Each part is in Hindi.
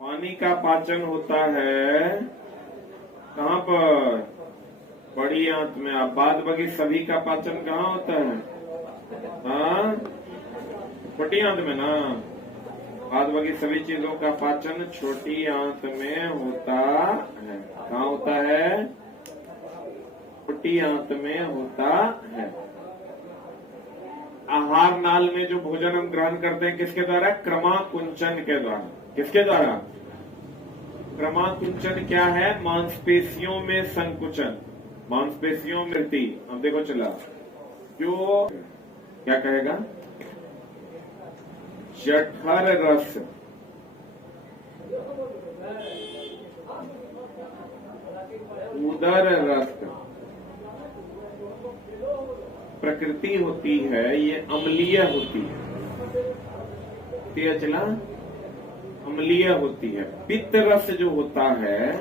पानी का पाचन होता है कहाँ पर? बड़ी आंत में। अब बाद बाकी सभी का पाचन कहाँ होता है? हाँ, छोटी आंत में ना। बाद बाकी सभी चीजों का पाचन छोटी आंत में होता है। कहाँ होता है? छोटी आंत में होता है। आहार नाल में जो भोजन हम ग्रहण करते हैं किसके द्वारा? क्रमाकुंचन के द्वारा। किसके द्वारा? क्रमाकुंचन क्या है? मांसपेशियों में संकुचन, मांसपेशियों में वृद्धि। अब देखो चला, जो क्या कहेगा? जठर रस, उदर रस प्रकृति होती है, ये अम्लीय होती है। चला, अम्लीय होती है। पित्त रस जो होता है,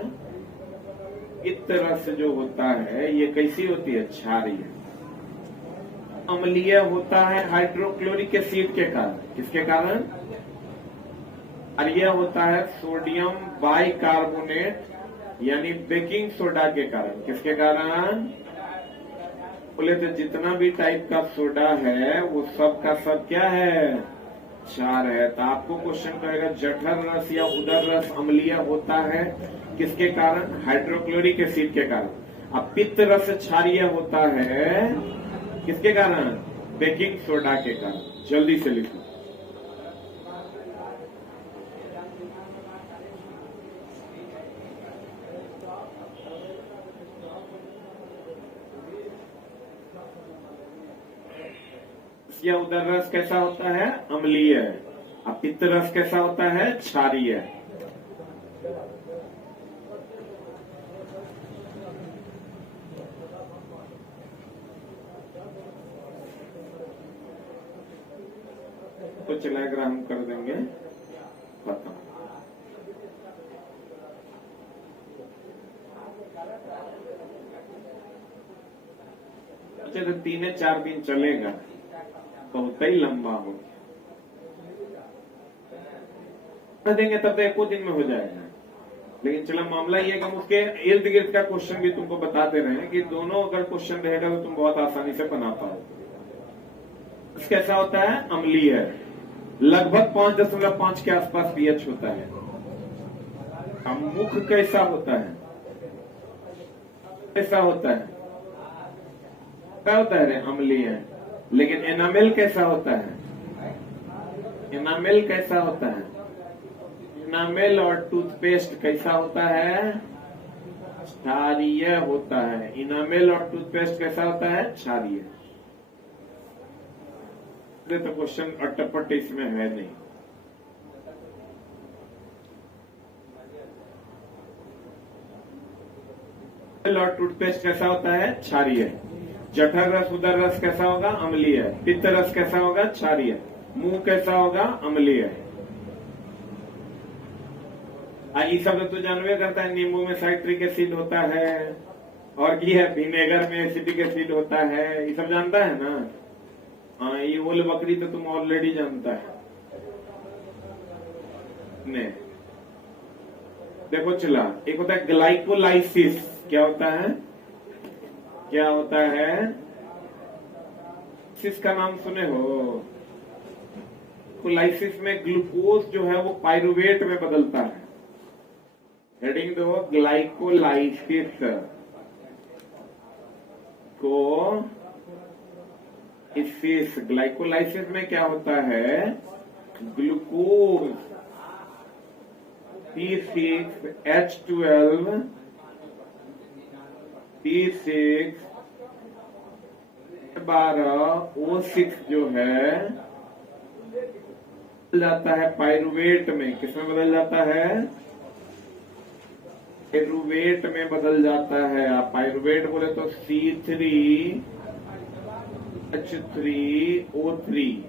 पित्त रस जो होता है ये कैसी होती है? क्षारीय। अम्लीय होता है हाइड्रोक्लोरिक एसिड के कारण। किसके कारण? क्षारीय होता है सोडियम बाइकार्बोनेट यानी बेकिंग सोडा के कारण। किसके कारण? बोले तो जितना भी टाइप का सोडा है वो सब का सब क्या है? क्षार है। तो आपको क्वेश्चन कहेगा जठर रस या उदर रस अम्लीय होता है किसके कारण? हाइड्रोक्लोरिक एसिड के कारण। अब पित्त रस क्षारीय होता है किसके कारण? बेकिंग सोडा के कारण। जल्दी से लिखो। या उदर रस कैसा होता है? अम्लीय। अब पित्त रस कैसा होता है? क्षारीय। तो चिलाग्राम कर देंगे खत्म। अच्छा, तो 3-4 दिन चलेगा, बहुत ही लंबा हो गया। देंगे तब तो एको दिन में हो जाएगा। लेकिन चला, मामला ये कि हम उसके इर्द गिर्द का क्वेश्चन भी तुमको बताते रहे हैं कि दोनों अगर क्वेश्चन रहेगा तो तुम बहुत आसानी से बना पाओगे। कैसा होता है? अम्लीय है। लगभग 5.5 के आसपास पीएच होता है। अब मुख कैसा होता है? कैसा होता है? क्या होता है रे? अम्लीय है। लेकिन एनामेल कैसा होता है? एनामेल कैसा होता है? एनामेल और टूथपेस्ट कैसा होता है? क्षारीय होता है। इनामेल और टूथपेस्ट कैसा होता है? क्षारीय। तो क्वेश्चन अटपट इसमें है नहीं। और टूथपेस्ट कैसा होता है? क्षारीय। जठर रस उदर रस कैसा होगा? अम्लीय। पित्त रस कैसा होगा? क्षारीय। मुंह कैसा होगा? अम्लीय। ये सब तो जानवे करता है। नींबू में साइट्रिक एसिड होता है और की है विनेगर में एसिटिक एसिड होता है। ये सब जानता है ना? हाँ, ये ओल बकरी तो तुम ऑलरेडी जानता है। ने देखो चला, एक होता है ग्लाइकोलाइसिस। क्या होता है? क्या होता है? इसका नाम सुने हो? ग्लाइकोलाइसिस में ग्लूकोज जो है वो पाइरुवेट में बदलता है। हेडिंग दो, ग्लाइकोलाइसिस को इस ग्लाइकोलाइसिस में क्या होता है? ग्लूकोज C6H12 C612O6 जो है बदल जाता है पाइरुवेट में। किसमें बदल जाता है? पाइरुवेट में बदल जाता है। आप पाइरुवेट बोले तो C3H3O3।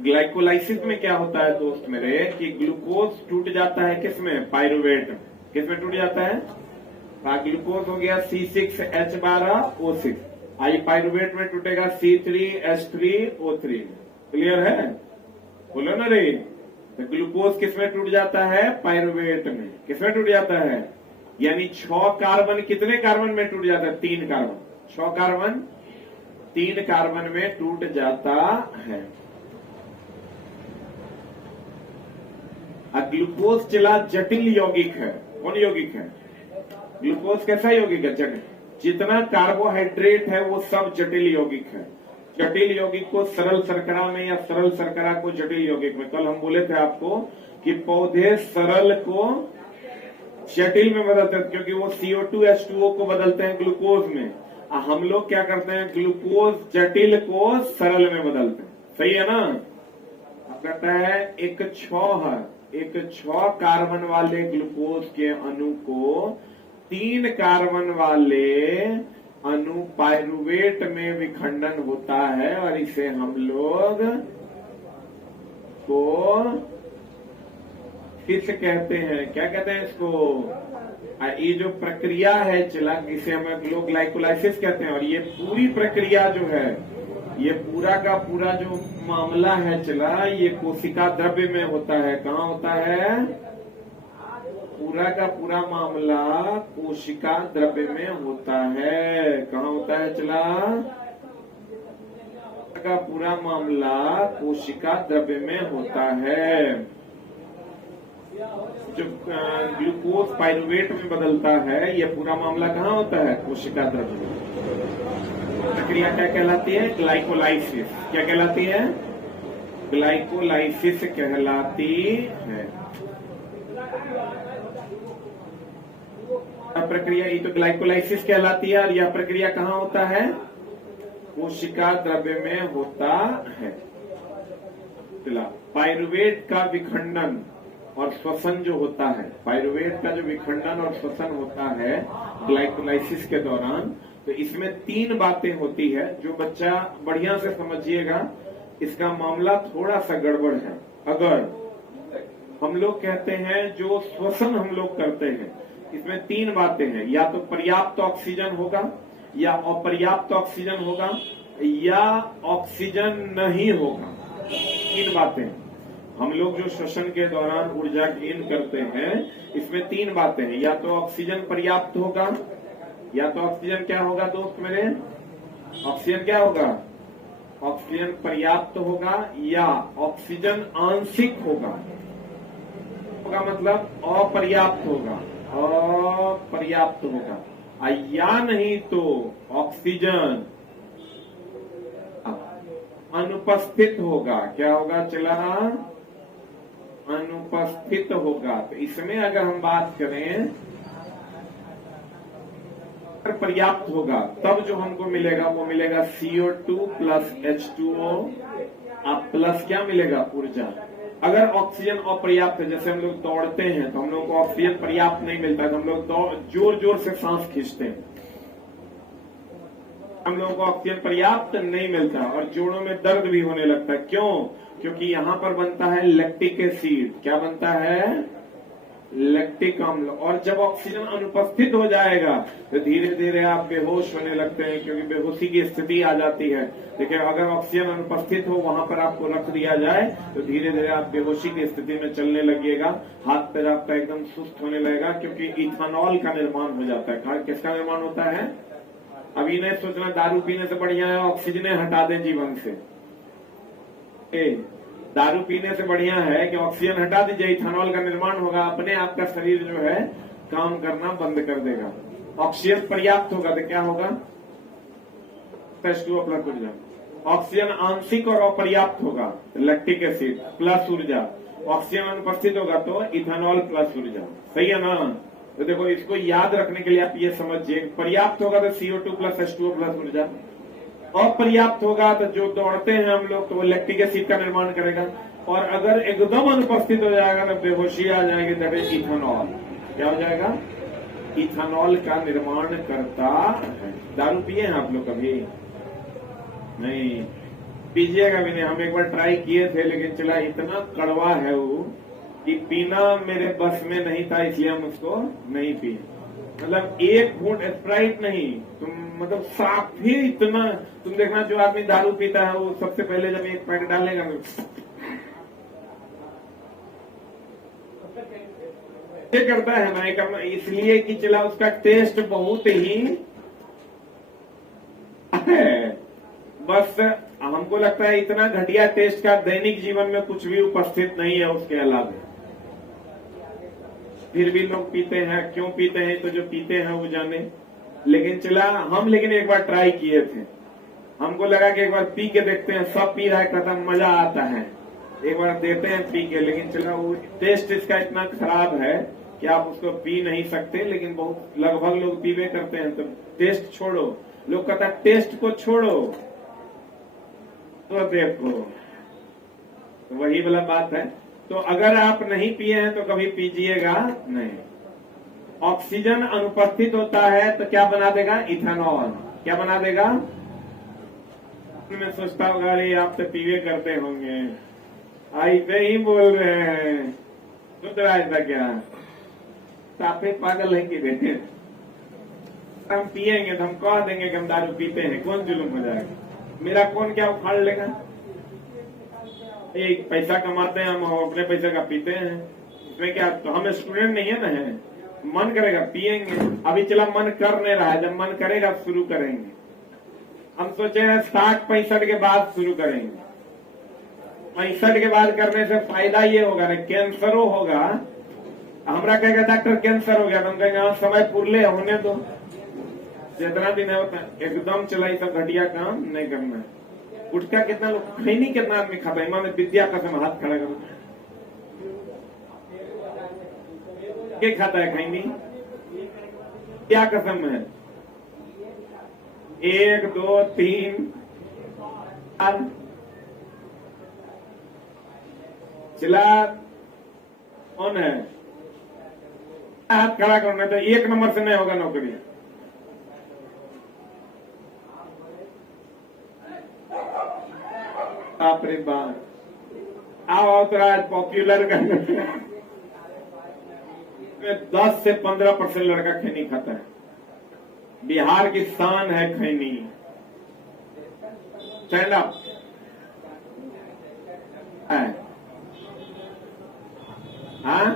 ग्लाइकोलाइसिस में क्या होता है दोस्त मेरे कि ग्लूकोज टूट जाता है किसमें, पायरुवेट। किसमें टूट जाता है, ग्लूकोज हो गया C6H12O6, आई पायरुवेट में टूटेगा C3H3O3। क्लियर है, बोलो ना रे। तो ग्लूकोज किसमें टूट जाता है, पायरुवेट में। किसमें टूट जाता है, यानी 6 कार्बन कितने कार्बन में टूट जाता है, 3 कार्बन। 6 कार्बन 3 कार्बन में टूट जाता है। ग्लूकोज चला जटिल यौगिक है। कौन यौगिक है, ग्लूकोज कैसा यौगिक है, जटिल। जितना कार्बोहाइड्रेट है वो सब जटिल यौगिक है। जटिल यौगिक को सरल शर्करा में या सरल शर्करा को जटिल यौगिक में। कल हम बोले थे आपको कि पौधे सरल को जटिल में बदलते हैं क्योंकि वो CO2H2O को बदलते हैं ग्लूकोज में। हम लोग क्या करते हैं, ग्लूकोज जटिल को सरल में बदलते हैं। सही है ना। अब कहता है एक 6 कार्बन वाले ग्लूकोज के अणु को 3 कार्बन वाले अणु पायरुवेट में विखंडन होता है और इसे हम लोग को किस कहते हैं, क्या कहते हैं इसको, ये जो प्रक्रिया है चला इसे हम लोग ग्लाइकोलाइसिस कहते हैं। और ये पूरी प्रक्रिया जो है, ये पूरा का पूरा जो मामला है चला, ये कोशिका द्रव्य में होता है। कहाँ होता है, पूरा का पूरा मामला कोशिका द्रव्य में होता है। कहाँ होता है चला, का पूरा मामला कोशिका द्रव्य में होता है। जो ग्लूकोज पायरुवेट में बदलता है, ये पूरा मामला कहाँ होता है, कोशिका द्रव्य में। प्रक्रिया क्या कहलाती है, ग्लाइकोलाइसिस। क्या कहलाती है, ग्लाइकोलाइसिस कहलाती है। प्रक्रिया ये तो ग्लाइकोलाइसिस कहलाती है और यह प्रक्रिया कहाँ होता है, कोशिका द्रव्य में होता है। पायरुवेट का विखंडन और श्वसन जो होता है, पायरुवेट का जो विखंडन और श्वसन होता है ग्लाइकोलाइसिस के दौरान, तो इसमें 3 बातें होती है जो बच्चा बढ़िया से समझिएगा। इसका मामला थोड़ा सा गड़बड़ है। अगर हम लोग कहते हैं जो श्वसन हम लोग करते हैं, इसमें 3 बातें हैं, या तो पर्याप्त ऑक्सीजन होगा, या अपर्याप्त ऑक्सीजन होगा, या ऑक्सीजन नहीं होगा। 3 बातें हम लोग जो श्वसन के दौरान ऊर्जा गेन करते हैं, इसमें 3 बातें हैं। या तो ऑक्सीजन पर्याप्त होगा, या तो ऑक्सीजन क्या होगा दोस्त मेरे, ऑक्सीजन क्या होगा, ऑक्सीजन पर्याप्त होगा, या ऑक्सीजन आंशिक होगा मतलब अपर्याप्त होगा, अपर्याप्त होगा, या नहीं तो ऑक्सीजन अनुपस्थित होगा। क्या होगा चला, अनुपस्थित होगा। तो इसमें अगर हम बात करें, पर्याप्त होगा तब जो हमको मिलेगा वो मिलेगा CO2 प्लस H2O प्लस क्या मिलेगा, ऊर्जा। अगर ऑक्सीजन अपर्याप्त है, जैसे हम लोग दौड़ते हैं तो हम लोग को ऑक्सीजन पर्याप्त नहीं मिलता है, तो हम लोग जोर जोर से सांस खींचते हैं, हम लोगों को ऑक्सीजन पर्याप्त नहीं मिलता और जोड़ों में दर्द भी होने लगता है। क्यों, क्योंकि यहाँ पर बनता है लैक्टिक एसिड। क्या बनता है, लैक्टिक अम्ल। और जब ऑक्सीजन अनुपस्थित हो जाएगा तो धीरे धीरे आप बेहोश होने लगते हैं, क्योंकि बेहोशी की स्थिति आ जाती है। देखिए, अगर ऑक्सीजन अनुपस्थित हो, वहां पर आपको रख दिया जाए तो धीरे धीरे आप बेहोशी की स्थिति में चलने लगिएगा, हाथ पैर आपका एकदम सुस्त होने लगेगा, क्योंकि इथेनॉल का निर्माण हो जाता है। किसका निर्माण होता है, अभी नहीं सोचना दारू पीने से बढ़िया है ऑक्सीजन हटा दें जीवन से। दारू पीने से बढ़िया है कि ऑक्सीजन हटा दीजिए, इथेनॉल का निर्माण होगा, अपने आप का शरीर जो है काम करना बंद कर देगा। ऑक्सीजन पर्याप्त होगा तो क्या होगा, H2O प्लस ऊर्जा। ऑक्सीजन आंशिक और अपर्याप्त होगा तो लैक्टिक एसिड प्लस ऊर्जा। ऑक्सीजन अनुपस्थित होगा तो इथेनॉल प्लस ऊर्जा। सही है ना। तो देखो, इसको याद रखने के लिए आप ये समझिए, पर्याप्त होगा तो CO2 प्लस H2O प्लस ऊर्जा, अपर्याप्त होगा तो जो दौड़ते हैं हम लोग तो वो लैक्टिक एसिड का निर्माण करेगा, और अगर एकदम अनुपस्थित हो जाएगा तो बेहोशी आ जाएगी, दैट इज इथेनॉल। क्या हो जाएगा, इथेनॉल का निर्माण करता है। दारू पिए हैं आप लोग कभी नहीं, पीजिएगा भी नहीं। हम एक बार ट्राई किए थे, लेकिन चला इतना कड़वा है वो कि पीना मेरे बस में नहीं था, इसलिए हम उसको नहीं पिए। मतलब एक घूंट स्प्राइट नहीं, तुम मतलब साफ ही इतना। तुम देखना जो आदमी दारू पीता है वो सबसे पहले जब एक पैक डालेगा ये करता है ना, करना इसलिए कि चला उसका टेस्ट बहुत ही है। बस हमको लगता है इतना घटिया टेस्ट का दैनिक जीवन में कुछ भी उपस्थित नहीं है उसके अलावा, फिर भी लोग पीते हैं। क्यों पीते हैं तो जो पीते हैं वो जाने। लेकिन चला हम लेकिन एक बार ट्राई किए थे, हमको लगा कि एक बार पी के देखते हैं, सब पी रहा है, कहता मजा आता है, एक बार देते हैं पी के। लेकिन चला वो टेस्ट इसका इतना खराब है कि आप उसको पी नहीं सकते। लेकिन बहुत लगभग लोग पीवे करते हैं। तो टेस्ट छोड़ो, लोग कहता टेस्ट को छोड़ो, तो देखो तो वही वाला बात है। तो अगर आप नहीं पिए हैं तो कभी पीजिएगा नहीं। ऑक्सीजन अनुपस्थित होता है तो क्या बना देगा? इथेनॉल। क्या बना देगा? मैं सोचता होगा अरे आप तो पीवे करते होंगे, ऐसे ही बोल रहे हैं, सोच रहा है क्या साफे पागल है कि देखे हम पिएंगे तो हम कह देंगे कि हम दारू पीते हैं, कौन जुलूम हो जाएगा? मेरा कौन क्या उखाड़ लेगा? एक पैसा कमाते हैं हम, अपने पैसे का पीते हैं, इसमें क्या? तो हम स्टूडेंट नहीं है ना, है मन करेगा पिएंगे। अभी चला मन कर नहीं रहा है, जब मन करेगा शुरू करेंगे। हम सोचे हैं 60-65 के बाद शुरू करेंगे। 65 के बाद करने से फायदा ये होगा ना, कैंसरो होगा। हमरा कहेगा डॉक्टर कैंसर हो गया, तो हम कहेंगे हाँ समय पूर्ले होने दो, जितना दिन है होता। एकदम चला सब घटिया काम नहीं करना है। गुटखा कितना लोग, खैनी कितना आदमी खाता है? इमाम विद्या कसम हाथ खड़ा करो, क्या खाता है खैनी? क्या कसम है? 1 2 3 चिल्ला कौन है? हाथ खड़ा करो, नहीं तो 1 नंबर से नहीं होगा नौकरी। बाप रे बाप, आओ तो आज पॉपुलर करने 10 से 15% लड़का खैनी खाता है। बिहार की शान है खैनी। स्टैंड अप है। हाँ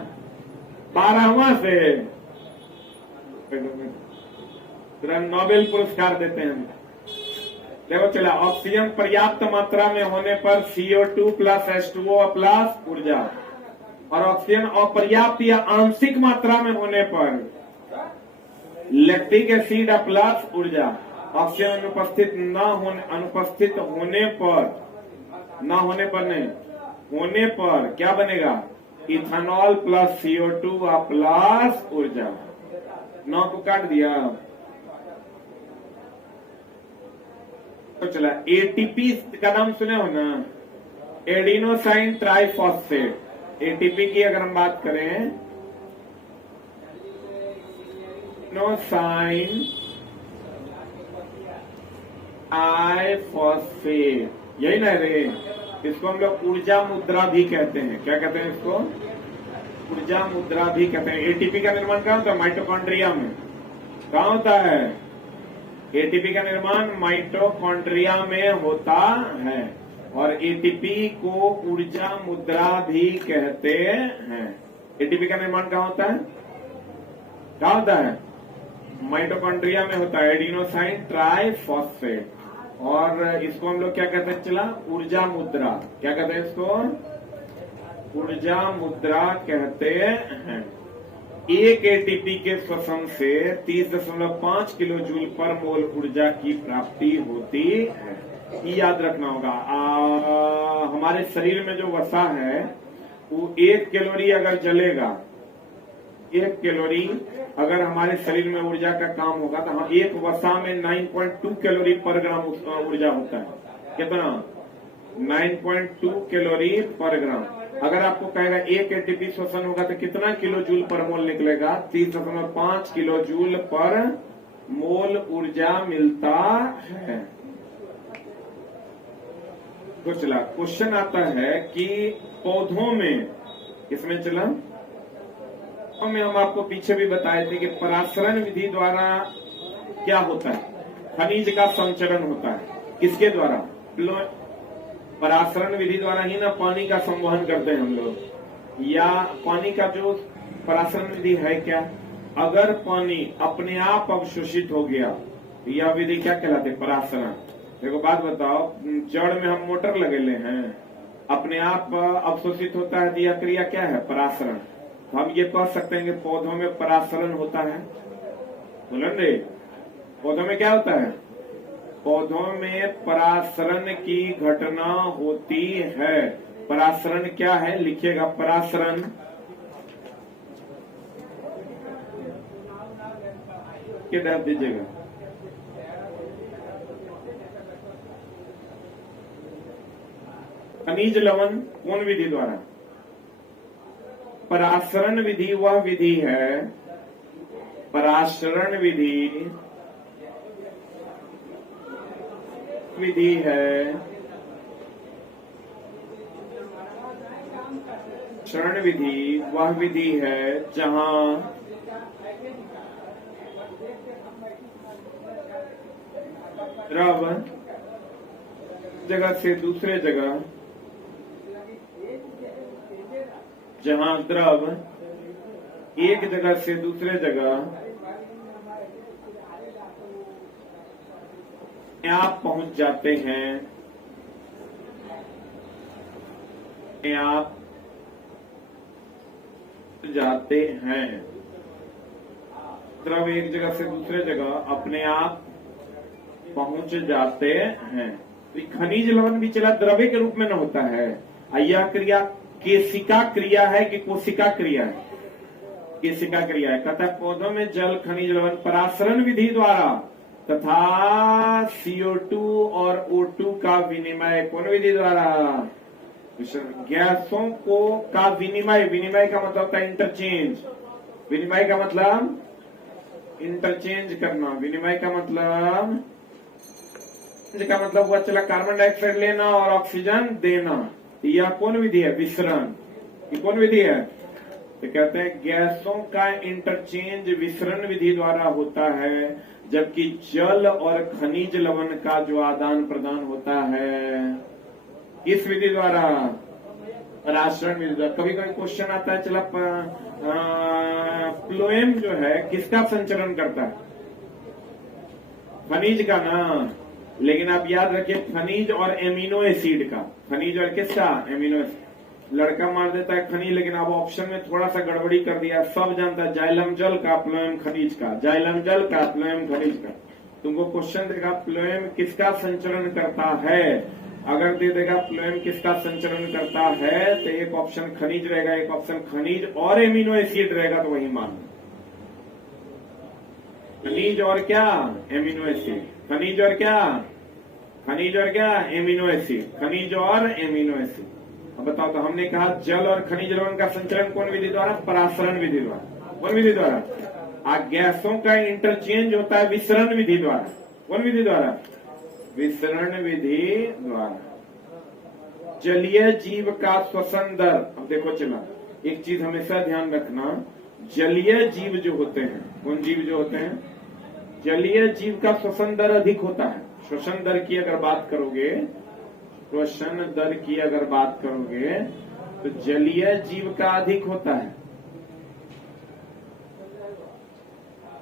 12वां से तुरंत नोबेल पुरस्कार देते हैं। देखो चला, ऑक्सीजन पर्याप्त मात्रा में होने पर CO2 प्लस H2O प्लस ऊर्जा, और ऑक्सीजन अपर्याप्त या आंशिक मात्रा में होने पर लैक्टिक एसिड प्लस ऊर्जा। ऑक्सीजन अनुपस्थित होने पर नहीं, होने पर क्या बनेगा? इथेनॉल प्लस CO2 प्लस ऊर्जा। 9 को काट दिया तो चला। एटीपी का नाम सुने हो ना? Adenosine triphosphate. एटीपी की अगर हम बात करें, एडिनोसाइन ट्राइफॉस्फेट, यही ना रे? इसको हम लोग ऊर्जा मुद्रा भी कहते हैं। क्या कहते हैं इसको? ऊर्जा मुद्रा भी कहते हैं। एटीपी का निर्माण कहाँ होता है? माइटोकॉन्ड्रिया में। कहाँ होता है? एटीपी का निर्माण माइटोकॉन्ड्रिया में होता है, और एटीपी को ऊर्जा मुद्रा भी कहते हैं। एटीपी का निर्माण कहाँ होता है? कहाँ होता है? माइटोकॉन्ड्रिया में होता है, एडिनोसाइन ट्राइफॉस्फेट। और इसको हम लोग क्या कहते हैं? चला ऊर्जा मुद्रा। क्या कहते हैं इसको? ऊर्जा मुद्रा कहते हैं। एक एटीपी के श्वसन से 30.5 किलो जूल पर मोल ऊर्जा की प्राप्ति होती है। ये याद रखना होगा। हमारे शरीर में जो वसा है वो 1 कैलोरी अगर जलेगा, 1 कैलोरी अगर हमारे शरीर में ऊर्जा का काम होगा तो हम एक वसा में 9.2 कैलोरी पर ग्राम ऊर्जा होता है। कितना? 9.2 कैलोरी पर ग्राम। अगर आपको कहेगा 1 एटीपी श्वसन होगा तो कितना किलो जूल पर मोल निकलेगा? 30.5 किलो जूल पर मोल ऊर्जा मिलता है। तो चला क्वेश्चन आता है कि पौधों में, इसमें चला में हम आपको पीछे भी बताए थे कि परासरण विधि द्वारा क्या होता है, खनिज का संचरण होता है। किसके द्वारा? परासरण विधि द्वारा ही ना पानी का संवहन करते हैं हम लोग, या पानी का जो परासरण विधि है क्या, अगर पानी अपने आप अवशोषित हो गया, यह विधि क्या कहलाती है? परासरण। देखो बात बताओ, जड़ में हम मोटर लगेले हैं, अपने आप अवशोषित होता है, यह क्रिया क्या है? परासरण। तो हम ये कह सकते हैं कि पौधों में परासरण होता है। बोलन रे, पौधों में क्या होता है? पौधों में परासरण की घटना होती है। परासरण क्या है? लिखिएगा परासरण। के डर दीजिएगा। खनिज लवण कौन विधि द्वारा? परासरण विधि वह विधि है, परासरण विधि है, शरण विधि वह विधि है जहां द्रव जगह से दूसरे जगह, जहां द्रव एक जगह से दूसरे जगह आप पहुंच जाते हैं, आप जाते हैं। द्रव एक जगह से दूसरे जगह अपने आप पहुंच जाते हैं। खनिज लवण भी चला द्रव्य के रूप में न होता है। यह क्रिया केशिका क्रिया है कि कोशिका क्रिया है? केशिका क्रिया है। कहता है पौधों में जल खनिज लवण परासरण विधि द्वारा तथा CO2 और O2 का विनिमय कौन विधि द्वारा? गैसों को का विनिमय, विनिमय का मतलब होता है इंटरचेंज, विनिमय का मतलब इंटरचेंज करना, विनिमय का मतलब हुआ चला कार्बन डाइऑक्साइड लेना और ऑक्सीजन देना। यह कौन विधि है? विसरण। ये कौन विधि है? तो कहते हैं गैसों का इंटरचेंज विसरण विधि द्वारा होता है, जबकि जल और खनिज लवण का जो आदान प्रदान होता है इस विधि द्वारा, परासरण विधि द्वारा। कभी कभी क्वेश्चन आता है, चला फ्लोएम जो है किसका संचरण करता है? खनिज का ना, लेकिन आप याद रखिए खनिज और एमिनो एसिड का। खनिज और किसका? Amino acid. लड़का मार देता है खनिज, लेकिन अब ऑप्शन में थोड़ा सा गड़बड़ी कर दिया। सब जानता है जाइलम जल का फ्लोएम खनिज का, जाइलम जल का फ्लोएम खनिज का। तुमको क्वेश्चन देगा फ्लोएम किसका संचरण करता है, अगर दे देगा फ्लोएम किसका संचरण करता है तो एक ऑप्शन खनिज रहेगा, एक ऑप्शन खनिज और एमिनो एसिड रहेगा, तो वही मान। खनिज और क्या? Amino acid. खनिज और क्या? खनिज और क्या? Amino acid. खनिज और एमिनो एसिड। अब बताओ, तो हमने कहा जल और खनिज लवण का संचरण कौन विधि द्वारा? परासरण विधि द्वारा। कौन विधि द्वारा? गैसों का इंटरचेंज होता है विसरण विधि द्वारा। कौन विधि द्वारा? विसरण विधि द्वारा। जलीय जीव का श्वसन दर, अब देखो चला एक चीज हमेशा ध्यान रखना, जलीय जीव जो होते हैं, कौन जीव जो होते हैं? जलीय जीव का श्वसन दर अधिक होता है। श्वसन दर की अगर बात करोगे, श्वसन दर की अगर बात करोगे तो जलीय जीव का अधिक होता है।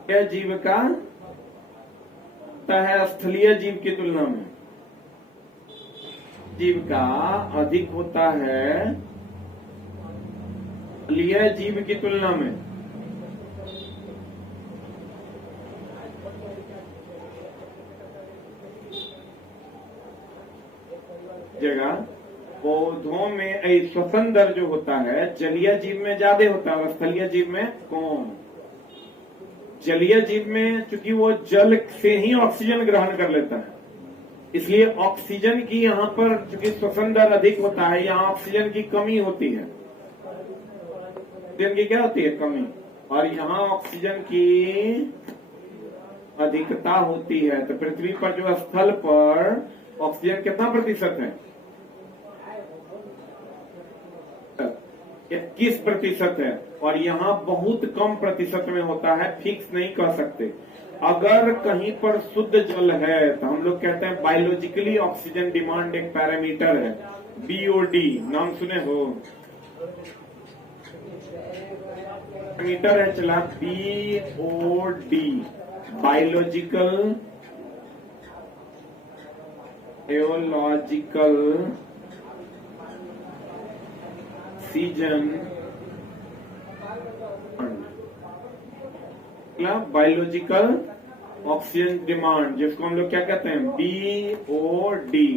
जलीय जीव का होता है स्थलीय जीव की तुलना में, जीव का अधिक होता है स्थलीय जीव की तुलना में। जगह पौधों में श्वसन दर जो होता है जलीय जीव में ज्यादा होता है और स्थलीय जीव में कम। जलीय जीव में चूंकि वो जल से ही ऑक्सीजन ग्रहण कर लेता है, इसलिए ऑक्सीजन की यहाँ पर चूंकि श्वसन दर अधिक होता है, यहाँ ऑक्सीजन की कमी होती है। ऑक्सीजन की क्या होती है? कमी। और यहाँ ऑक्सीजन की अधिकता होती है। तो पृथ्वी पर जो स्थल पर ऑक्सीजन कितना प्रतिशत है? 21% है, और यहाँ बहुत कम प्रतिशत में होता है, फिक्स नहीं कह सकते। अगर कहीं पर शुद्ध जल है तो हम लोग कहते हैं बायोलॉजिकली ऑक्सीजन डिमांड एक पैरामीटर है, बीओडी, नाम सुने हो? पैरामीटर है चला, BOD, biological oxygen, biological oxygen demand, जिसको हम लोग क्या कहते हैं, बीओडी।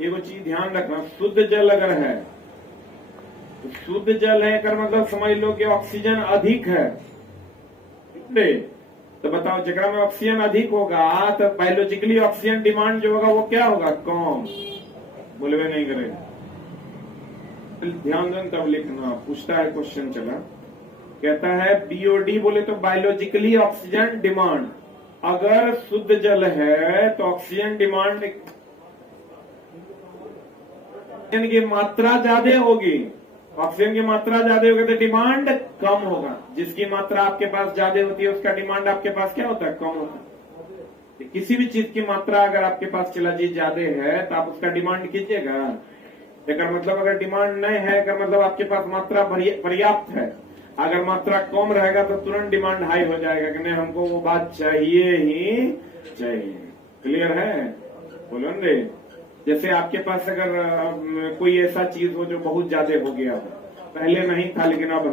ये वो चीज ध्यान रखना, शुद्ध जल अगर है तो शुद्ध जल है कर मतलब समझ लो कि ऑक्सीजन अधिक है, तो बताओ जगह में ऑक्सीजन अधिक होगा तो बायोलॉजिकली ऑक्सीजन डिमांड जो होगा वो क्या होगा, कम। बोलवे नहीं करेगा, ध्यान दें तब लिखना। पूछता है क्वेश्चन, चला कहता है बीओडी बोले तो बायोलॉजिकली ऑक्सीजन डिमांड, अगर शुद्ध जल है तो ऑक्सीजन डिमांड, ऑक्सीजन की मात्रा ज्यादा होगी, ऑक्सीजन की मात्रा ज्यादा होगी तो डिमांड कम होगा। जिसकी मात्रा आपके पास ज्यादा होती है उसका डिमांड आपके पास क्या होता है, कम होता है। किसी भी चीज की मात्रा अगर आपके पास चला जी ज्यादा है तो आप उसका डिमांड कीजिएगा। लेकिन मतलब अगर डिमांड नहीं है का मतलब आपके पास मात्रा पर्याप्त है। अगर मात्रा कम रहेगा तो तुरंत डिमांड हाई हो जाएगा कि नहीं हमको वो बात चाहिए ही चाहिए। क्लियर है? बोलो रे। जैसे आपके पास अगर कोई ऐसा चीज हो जो बहुत ज्यादा हो गया हो, पहले नहीं था लेकिन अब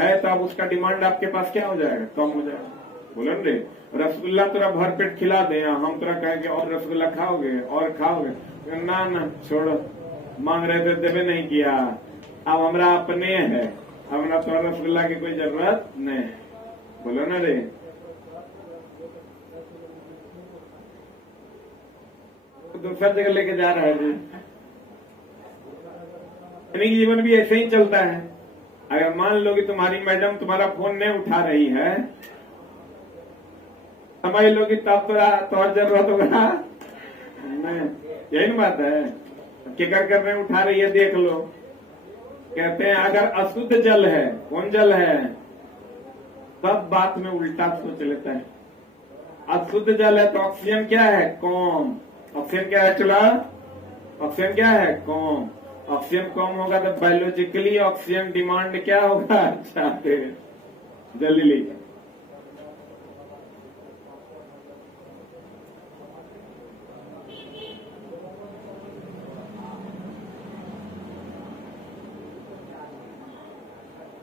है तो अब उसका डिमांड आपके पास क्या हो जाएगा, कम हो जाएगा। बोलो रे। रसगुल्ला तेरा भर पेट खिला दे, हम तेरा कहेंगे और रसगुल्ला खाओगे और खाओगे, ना छोड़ो, मांग रहे थे देवे नहीं किया, अब हमारा अपने है, हमारा तो रसगुल्ला की कोई जरूरत नहीं। बोलो ना रे। दूसरा जगह लेके जा रहा है जी। जीवन भी ऐसे ही चलता है। अगर मान लो कि तुम्हारी मैडम तुम्हारा फोन नहीं उठा रही है, समझ लो कि तब तो जरूरत होगा नहीं, यही ना बात है। क्या कर नहीं उठा रही है देख लो। कहते हैं अगर अशुद्ध जल है, कौन जल है, सब बात में उल्टा सोच लेता है। अशुद्ध जल है तो ऑक्सीजन क्या है, कम। ऑक्सीजन क्या है चला, ऑक्सीजन क्या है, कम। ऑक्सीजन कम होगा तो बायोलॉजिकली ऑक्सीजन डिमांड क्या होगा, अच्छा जल्दी लीजिए।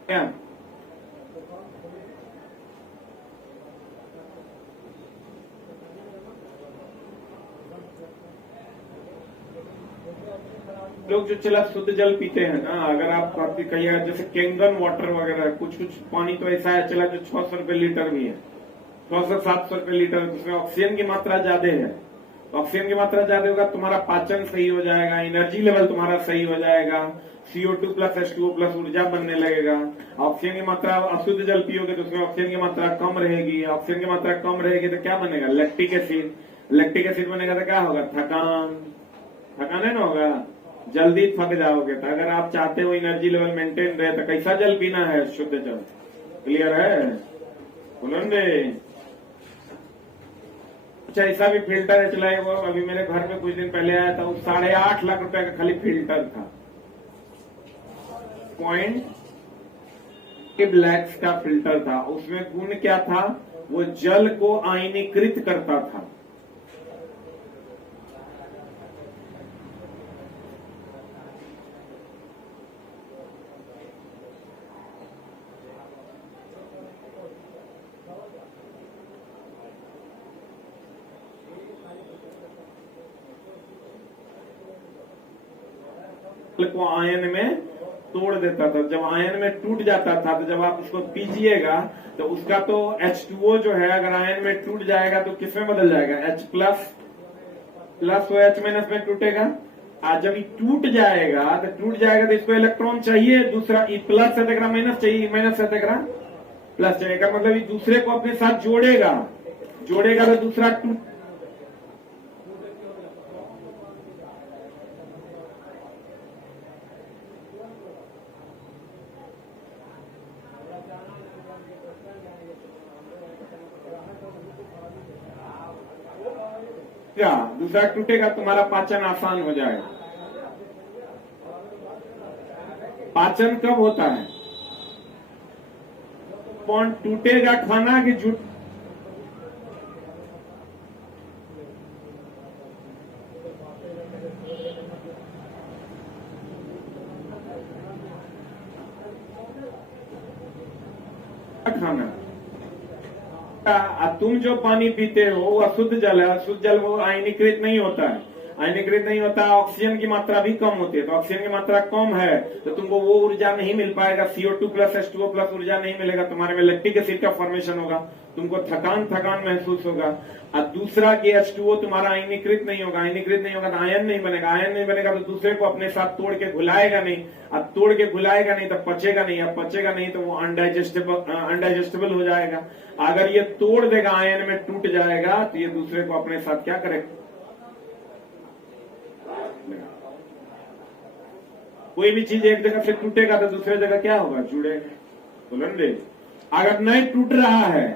क्या लोग जो चला शुद्ध जल पीते हैं ना, अगर आप कहिएगा जैसे कैंगन वाटर वगैरह, कुछ पानी तो ऐसा है चला जो 600 रुपए लीटर भी है, 600-700 रुपए लीटर, उसमें ऑक्सीजन की मात्रा ज्यादा है। ऑक्सीजन की मात्रा ज्यादा होगा, तुम्हारा पाचन सही हो जाएगा, एनर्जी लेवल तुम्हारा सही हो जाएगा, CO2 प्लस H2O प्लस ऊर्जा बनने लगेगा। ऑक्सीजन की मात्रा, अशुद्ध जल पियोगे तो उसमें ऑक्सीजन की मात्रा कम रहेगी। ऑक्सीजन की मात्रा कम रहेगी तो क्या बनेगा, लैक्टिक एसिड। लैक्टिक एसिड बनेगा तो क्या होगा, थकान है ना होगा, जल्दी थक जाओगे। तो अगर आप चाहते हो एनर्जी लेवल मेंटेन रहे तो कैसा जल पीना है, शुद्ध जल। क्लियर है? बोलो रे। अच्छा ऐसा भी फिल्टर है चला, वो अभी मेरे घर में कुछ दिन पहले आया था, वो 8.5 लाख रुपए का खाली फिल्टर था, पॉइंट ब्लैक्स का फिल्टर था। उसमें गुण क्या था, वो जल को आयनीकृत करता था। को आयन में तोड़ देता था। जब आयन में टूट जाता था तो जब आप इसको पीजिएगा तो उसका तो H2O जो है अगर आयन में टूट जाएगा तो किसमें बदल जाएगा, H प्लस वो H माइनस में टूटेगा। आज जब ये टूट जाएगा तो इसको इलेक्ट्रॉन चाहिए, दूसरा E प्लस है तो माइनस चाहिए, माइनस है तो प्लस चाहिए। मतलब ये दूसरे को अपने साथ जोड़ेगा तो दूसरा टूट, दूसरा टूटेगा, तुम्हारा पाचन आसान हो जाएगा। पाचन कब होता है? कौन टूटेगा खाना कि जुट खाना। तुम जो पानी पीते हो वो अशुद्ध जल है। अशुद्ध जल वो आयनीकृत नहीं होता है। आयनीकृत नहीं होता, ऑक्सीजन की मात्रा भी कम होती है। तो ऑक्सीजन की मात्रा कम है तो तुमको वो ऊर्जा नहीं मिल पाएगा। CO2 प्लस H2O प्लस ऊर्जा नहीं मिलेगा, तुम्हारे में लैक्टिक एसिड का फॉर्मेशन होगा, तुमको थकान महसूस होगा। और दूसरा कि H2O तुम्हारा आयनीकृत नहीं होगा। आयनीकृत नहीं होगा तो आयन नहीं बनेगा। आयन नहीं बनेगा तो दूसरे को अपने साथ तोड़ के घुलाएगा नहीं। अब तोड़ के घुलाएगा नहीं तो पचेगा नहीं। अब पचेगा नहीं तो वो अनडाइजेस्टेबल हो जाएगा। अगर ये तोड़ देगा, आयन में टूट जाएगा, तो ये दूसरे को अपने साथ क्या करेगा? कोई भी चीज एक जगह से टूटेगा तो दूसरे जगह क्या होगा? जुड़ेगा। बोलेंगे अगर नहीं टूट रहा है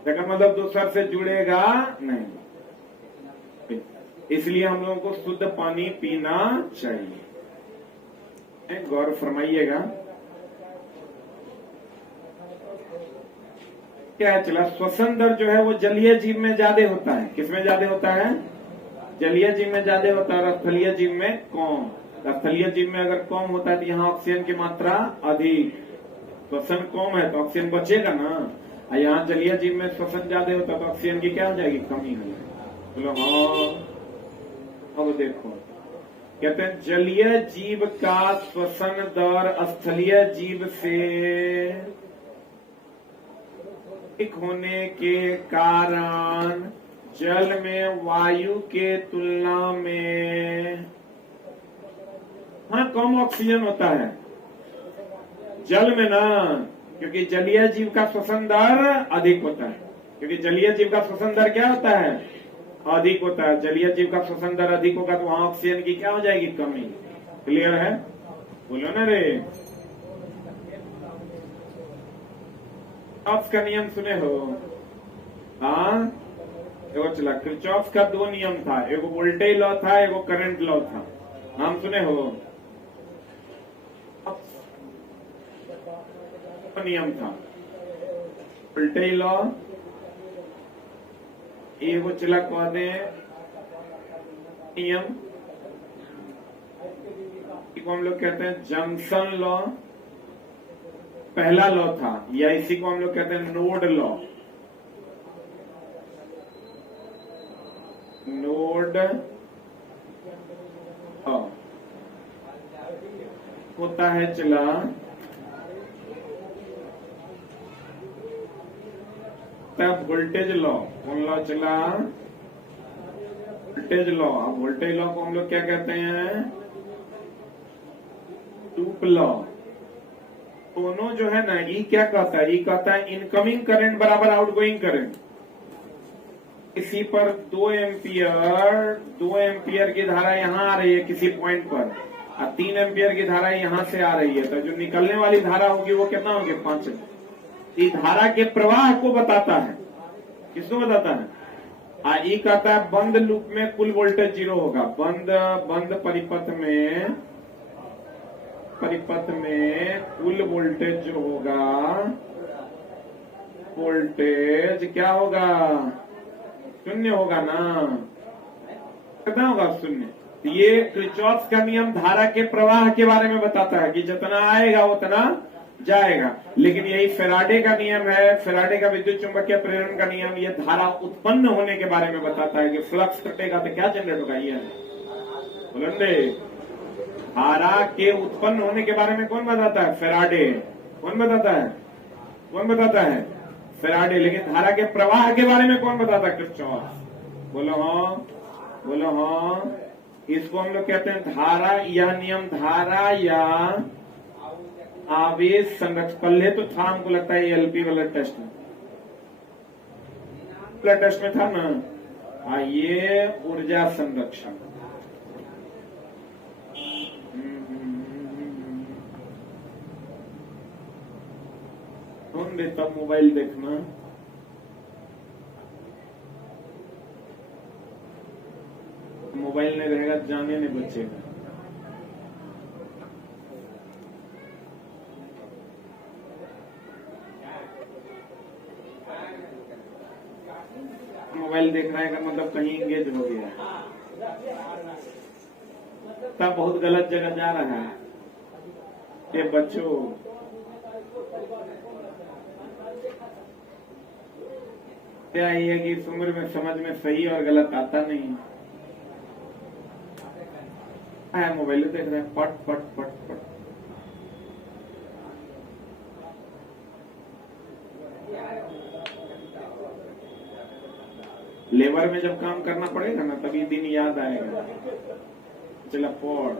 तो मतलब दूसर से जुड़ेगा नहीं। इसलिए हम लोगों को शुद्ध पानी पीना चाहिए। गौर फरमाइएगा। क्या है चला? श्वसन दर जो है वो जलीय जीव में ज्यादा होता है। किसमें ज्यादा होता है? जलीय जीव में ज्यादा होता है और स्थलीय जीव में कम। स्थलीय जीव में अगर कम होता है तो यहाँ ऑक्सीजन की मात्रा अधिक, श्वसन कम है तो ऑक्सीजन बचेगा ना। और यहाँ जलीय जीव में श्वसन ज्यादा होता है तो ऑक्सीजन की क्या हो जाएगी? कमी हो जाएगी। बोलो हाँ। अब देखो कहते हैं जलीय जीव का श्वसन दर स्थलीय जीव से अधिक होने के कारण जल में वायु के तुलना में कम ऑक्सीजन होता है जल में ना, क्योंकि जलीय जीव का श्वसन दर अधिक होता है। क्योंकि जलीय जीव का श्वसन दर क्या होता है? अधिक होता है। जलीय जीव का श्वसन दर अधिक होगा तो वहां ऑक्सीजन की क्या हो जाएगी? कमी। क्लियर है? बोलो ना रे। क्रिचॉफ का नियम सुने हो? हाँ, एगो चला क्रिचॉफ का 2 नियम था, एगो वोल्टेज लॉ था, एगो करंट लॉ था। नाम सुने हो? नियम था वोल्टेज लॉ, एगो चला कह दे नियम, इसको हम लोग कहते हैं जंक्शन लॉ। पहला लॉ था, या इसी को हम लोग कहते हैं नोड लॉ। नोड होता है चला वोल्टेज लॉ। कौन लॉ चला? Voltage law. अब वोल्टेज लॉ को हम लोग क्या कहते हैं? Loop law. दोनों जो है ना, ये क्या कहता है? ये कहता है इनकमिंग करंट बराबर आउटगोइंग करंट। किसी पर 2 एम्पियर की धारा यहाँ आ रही है किसी पॉइंट पर, और 3 एम्पियर की धारा यहाँ से आ रही है, तो जो निकलने वाली धारा होगी वो कितना होगी? 5। ये धारा के प्रवाह को बताता है। किसको बताता है? ये कहता है बंद लूप में कुल वोल्टेज 0 होगा। बंद परिपथ में कुल वोल्टेज जो होगा, वोल्टेज क्या होगा? 0 होगा ना। कितना होगा? 0। ये क्रिचॉफ का नियम धारा के प्रवाह के बारे में बताता है कि जितना आएगा उतना जाएगा। लेकिन यही फेराडे का नियम है, फेराडे का विद्युत चुंबकीय प्रेरण का नियम, ये धारा उत्पन्न होने के बारे में बताता है कि फ्लक्स कटेगा तो क्या जनरेट होगा। ये बोलेंगे धारा के उत्पन्न होने के बारे में कौन बताता है? फेराडे। कौन बताता है? कौन बताता है? फेराडे। लेकिन धारा के प्रवाह के बारे में कौन बताता है? क्रिचॉफ। बोलो हाँ, बोलो हाँ। इसको हम लोग कहते हैं धारा, यह नियम धारा या आवेश संरक्षण। पहले तो था, हमको लगता है एलपी वाला टेस्ट में, टेस्ट में था ना। ये ऊर्जा संरक्षण। कौन देता मोबाइल देखना? मोबाइल नहीं रहेगा जाने नहीं बचेगा। मोबाइल देख रहा है का मतलब कहीं इंगेज हो गया, तब बहुत गलत जगह जा रहा है। ये बच्चों क्या है कि इस उम्र में समझ में सही और गलत आता नहीं है। मोबाइल देख रहे हैं पट पट पट पट। लेबर में जब काम करना पड़ेगा ना तभी दिन याद आएगा। चला पॉट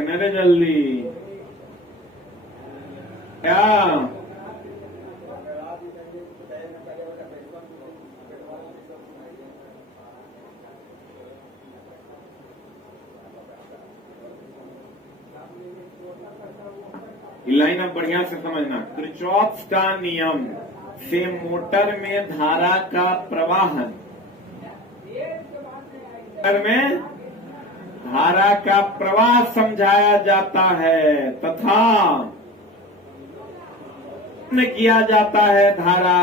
रे जल्दी क्या लाइन आप बढ़िया से समझना। किरचॉफ का नियम से मोटर में धारा का प्रवाहन, मोटर में धारा का प्रवाह समझाया जाता है तथा किया जाता है धारा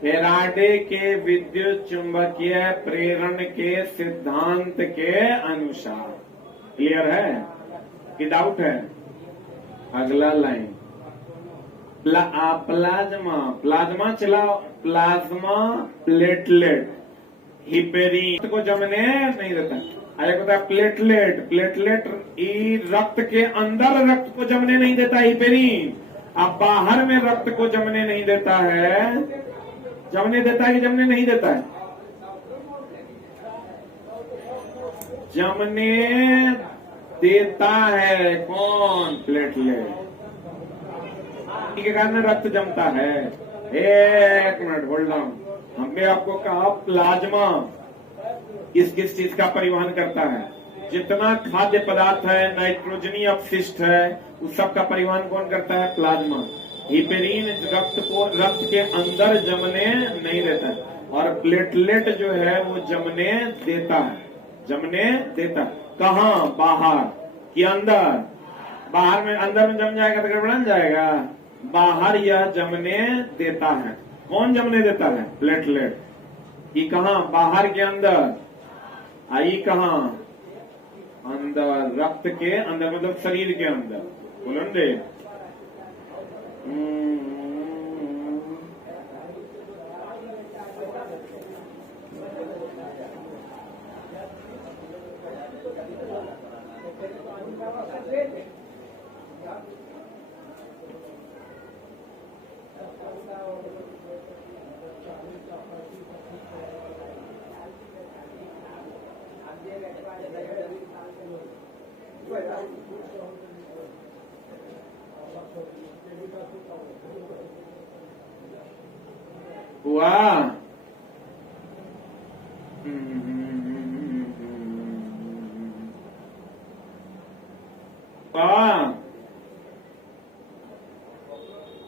फैराडे के विद्युत चुंबकीय प्रेरण के सिद्धांत के अनुसार। क्लियर है कि डाउट है? अगला लाइन प्लाज्मा, प्लाज्मा चलाओ, प्लाज्मा प्लेटलेट हिपेरीन को जमने नहीं देता। आगे होता है प्लेटलेट, प्लेटलेट रक्त के अंदर रक्त को जमने नहीं देता हिपेरीन, अब बाहर में रक्त को जमने नहीं देता है। जमने देता है कि जमने नहीं देता है? जमने देता है। कौन? प्लेटलेट के कारण रक्त जमता है। एक मिनट होल्ड ऑन, हमने आपको कहा प्लाज्मा किस किस चीज का परिवहन करता है? जितना खाद्य पदार्थ है, नाइट्रोजनी अपशिष्ट है, उस सब का परिवहन कौन करता है? प्लाज्मा। हिपेरीन रक्त को रक्त के अंदर जमने नहीं देता है, और प्लेटलेट जो है वो जमने देता है। जमने देता कहाँ? बाहर कि अंदर? बाहर में, अंदर में जम जाएगा तो गड़बड़ा जाएगा। बाहर यह जमने देता है। कौन जमने देता है? प्लेटलेट। ये कहाँ? बाहर के अंदर। आई कहाँ? अंदर, रक्त के अंदर, मतलब शरीर के अंदर। बोलो दे। वाह,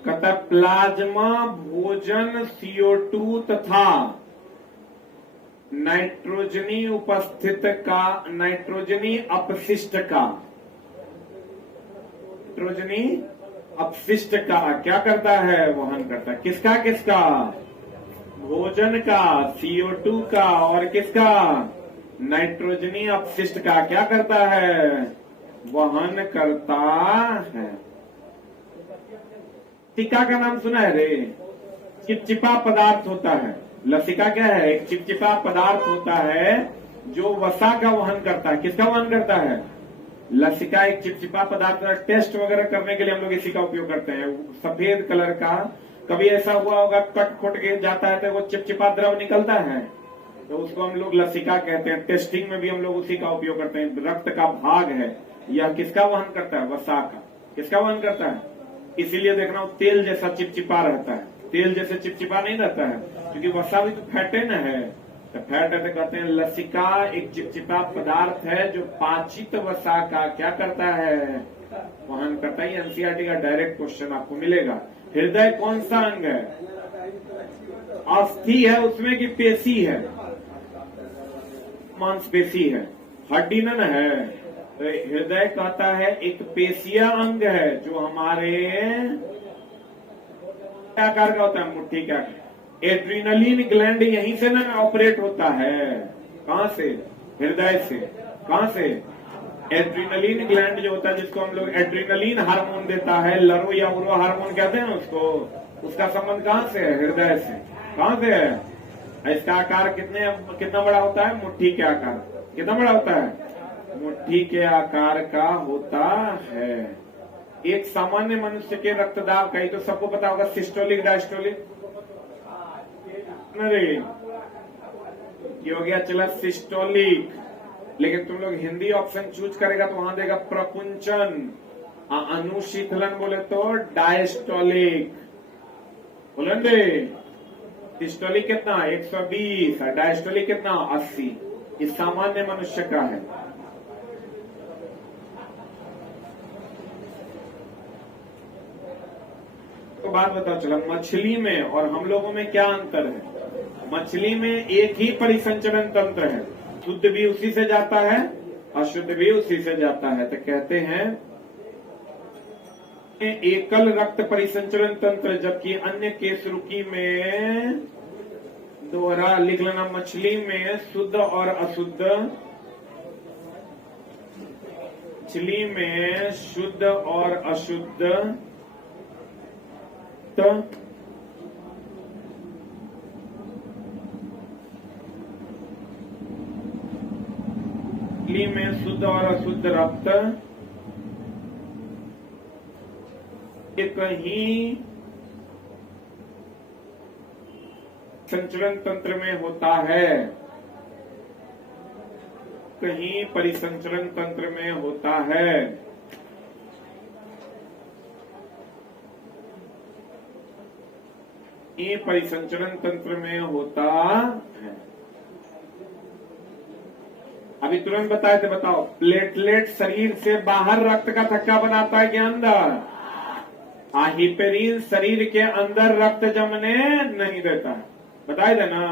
कहता प्लाज्मा भोजन CO2 तथा नाइट्रोजनी उपस्थित का, नाइट्रोजनी अपशिष्ट का, नाइट्रोजनी अपशिष्ट का क्या करता है? वहन करता है। किसका? किसका? भोजन का, CO2 का, और किसका? नाइट्रोजनी अपशिष्ट का क्या करता है? वहन करता है। लसिका का नाम सुना है रे? चिपचिपा पदार्थ होता है। लसिका क्या है? एक चिपचिपा पदार्थ होता है जो वसा का वहन करता है। किसका वहन करता है? लसिका एक चिपचिपा पदार्थ। टेस्ट वगैरह करने के लिए हम लोग इसी का उपयोग करते हैं। सफेद कलर का, कभी ऐसा हुआ होगा कट खुट के जाता है तो वो चिपचिपा द्रव निकलता है, तो उसको हम लोग लसिका कहते हैं। टेस्टिंग में भी हम लोग उसी का उपयोग करते हैं। रक्त का भाग है, यह किसका वहन करता है? वसा का। किसका वहन करता है? इसीलिए देखना तेल जैसा चिपचिपा रहता है। तेल जैसे चिपचिपा नहीं रहता है क्योंकि वसा भी तो फैट है ना है, तो फैट है तो कहते हैं लसिका एक चिपचिपा पदार्थ है जो पाचित वसा का क्या करता है? वहन करता है। एनसीईआरटी का डायरेक्ट क्वेश्चन आपको मिलेगा। हृदय कौन सा अंग है? अस्थि है उसमें कि पेशी है? मांसपेशी है, हड्डी न है। तो हृदय कहता है एक पेशीय अंग है जो हमारे क्या आकार का होता है? मुट्ठी का। एड्रीनलिन ग्लैंड यहीं से ना ऑपरेट होता है। कहां से? हृदय से। कहां से? एड्रीनलिन ग्लैंड जो होता है, जिसको हम लोग एड्रीनलिन हार्मोन देता है, लरो या उरो हार्मोन कहते हैं ना उसको, उसका संबंध कहां से है? हृदय से। कहां से है? इसका आकार कितना बड़ा होता है? मुट्ठी के आकार। कितना बड़ा होता है? मुट्ठी के आकार का होता है। एक सामान्य मनुष्य के रक्तदाब का ही तो सबको पता होगा, सिस्टोलिक डायस्टोलिक। अरे ये हो गया चला सिस्टोलिक। लेकिन तुम लोग हिंदी ऑप्शन चूज करेगा तो वहां देगा प्रपुंचन। अनुशीतलन बोले तो डायस्टोलिक। बोलेंगे सिस्टोलिक कितना? 120। डायस्टोलिक कितना? 80। इस सामान्य मनुष्य का है। तो बात बताओ चलो, मछली में और हम लोगों में क्या अंतर है? मछली में एक ही परिसंचरण तंत्र है, शुद्ध भी उसी से जाता है, अशुद्ध भी उसी से जाता है। तो कहते हैं एकल रक्त परिसंचरण तंत्र, जबकि अन्य केसरुकी में दोहरा। लिख लेना, मछली में शुद्ध और अशुद्ध, मछली में शुद्ध और अशुद्ध तो में शुद्ध और अशुद्ध रक्त कहीं संचलन तंत्र में होता है, कहीं परिसंचरण तंत्र में होता है। ये परिसंचरण तंत्र में होता है। अभी तुरंत बताए थे, बताओ। प्लेटलेट शरीर से बाहर रक्त का थक्का बनाता है कि अंदर? हिपेरिन शरीर के अंदर रक्त जमने नहीं देता है। बताए थे ना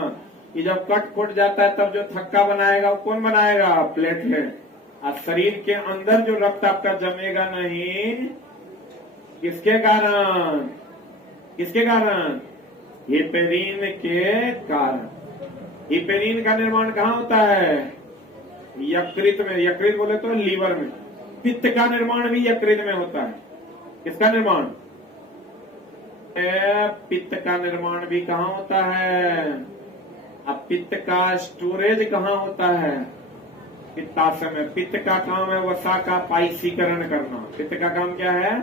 कि जब कट फुट जाता है तब जो थक्का बनाएगा वो कौन बनाएगा? प्लेटलेट। और शरीर के अंदर जो रक्त आपका जमेगा नहीं, किसके कारण? किसके कारण? हिपेरिन के कारण। हिपेरिन का निर्माण कहाँ होता है? यकृत में। यकृत बोले तो लीवर में। पित्त का निर्माण भी यकृत में होता है। किसका निर्माण? पित्त का निर्माण भी कहाँ होता है? अब पित्त का स्टोरेज कहाँ होता है? पित्ताशय में। पित्त का काम है वसा का पाइसीकरण करना। पित्त का काम क्या है?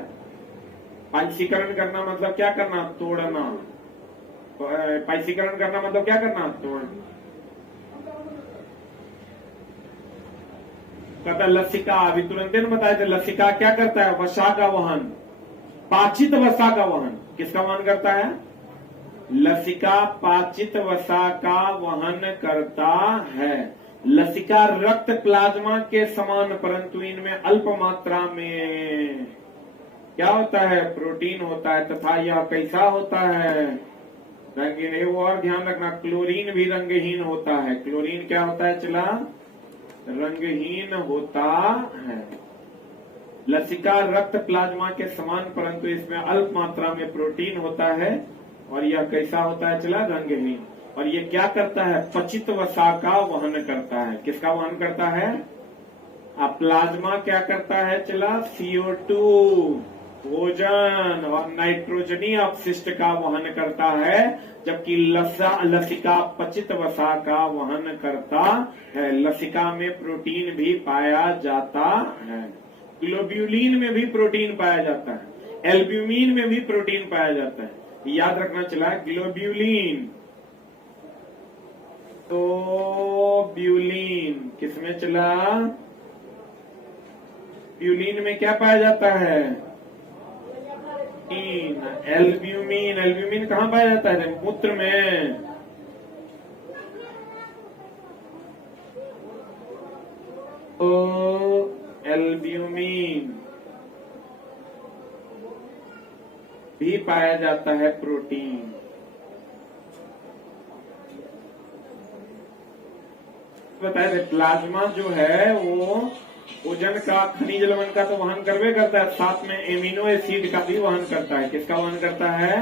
पाइसीकरण करना मतलब क्या करना? तोड़ना। पाइसीकरण करना मतलब क्या करना? तोड़ना। कहता लसिका, अभी तुरंत ने बताए थे, लसिका क्या करता है? वसा का वहन, पाचित वसा का वहन। किसका वहन करता है? लसिका पाचित वसा का वहन करता है। लसिका रक्त प्लाज्मा के समान, परंतु इनमें अल्प मात्रा में क्या होता है? प्रोटीन होता है। तथा यह कैसा होता है? रंगहीन। वो और ध्यान रखना, क्लोरीन भी रंगहीन होता है। क्लोरीन क्या होता है? चला रंगहीन होता है। लसिका रक्त प्लाज्मा के समान, परंतु इसमें अल्प मात्रा में प्रोटीन होता है। और यह कैसा होता है? चला रंगहीन। और ये क्या करता है? पचित वसा का वहन करता है। किसका वहन करता है? प्लाज्मा क्या करता है? चला CO2 भोजन और नाइट्रोजनी अपशिष्ट का वहन करता है, जबकि लसिका पचित वसा का वहन करता है। लसिका में प्रोटीन भी पाया जाता है। ग्लोब्यूलिन में भी प्रोटीन पाया जाता है। एल्ब्यूमिन में भी प्रोटीन पाया जाता है। याद रखना चला, ग्लोब्यूलिन तो ब्यूलिन किसमें चला? ब्यूलिन में क्या पाया जाता है? एल्ब्यूमिन। एल्ब्यूमिन कहाँ पाया जाता है? मूत्र में। तो एल्ब्यूमिन भी पाया जाता है प्रोटीन। बताए थे प्लाज्मा जो है वो ओजन का, खनिज लवण का तो वहन करवे करता है, साथ में एमिनो एसिड का भी वहन करता है। किसका वहन करता है?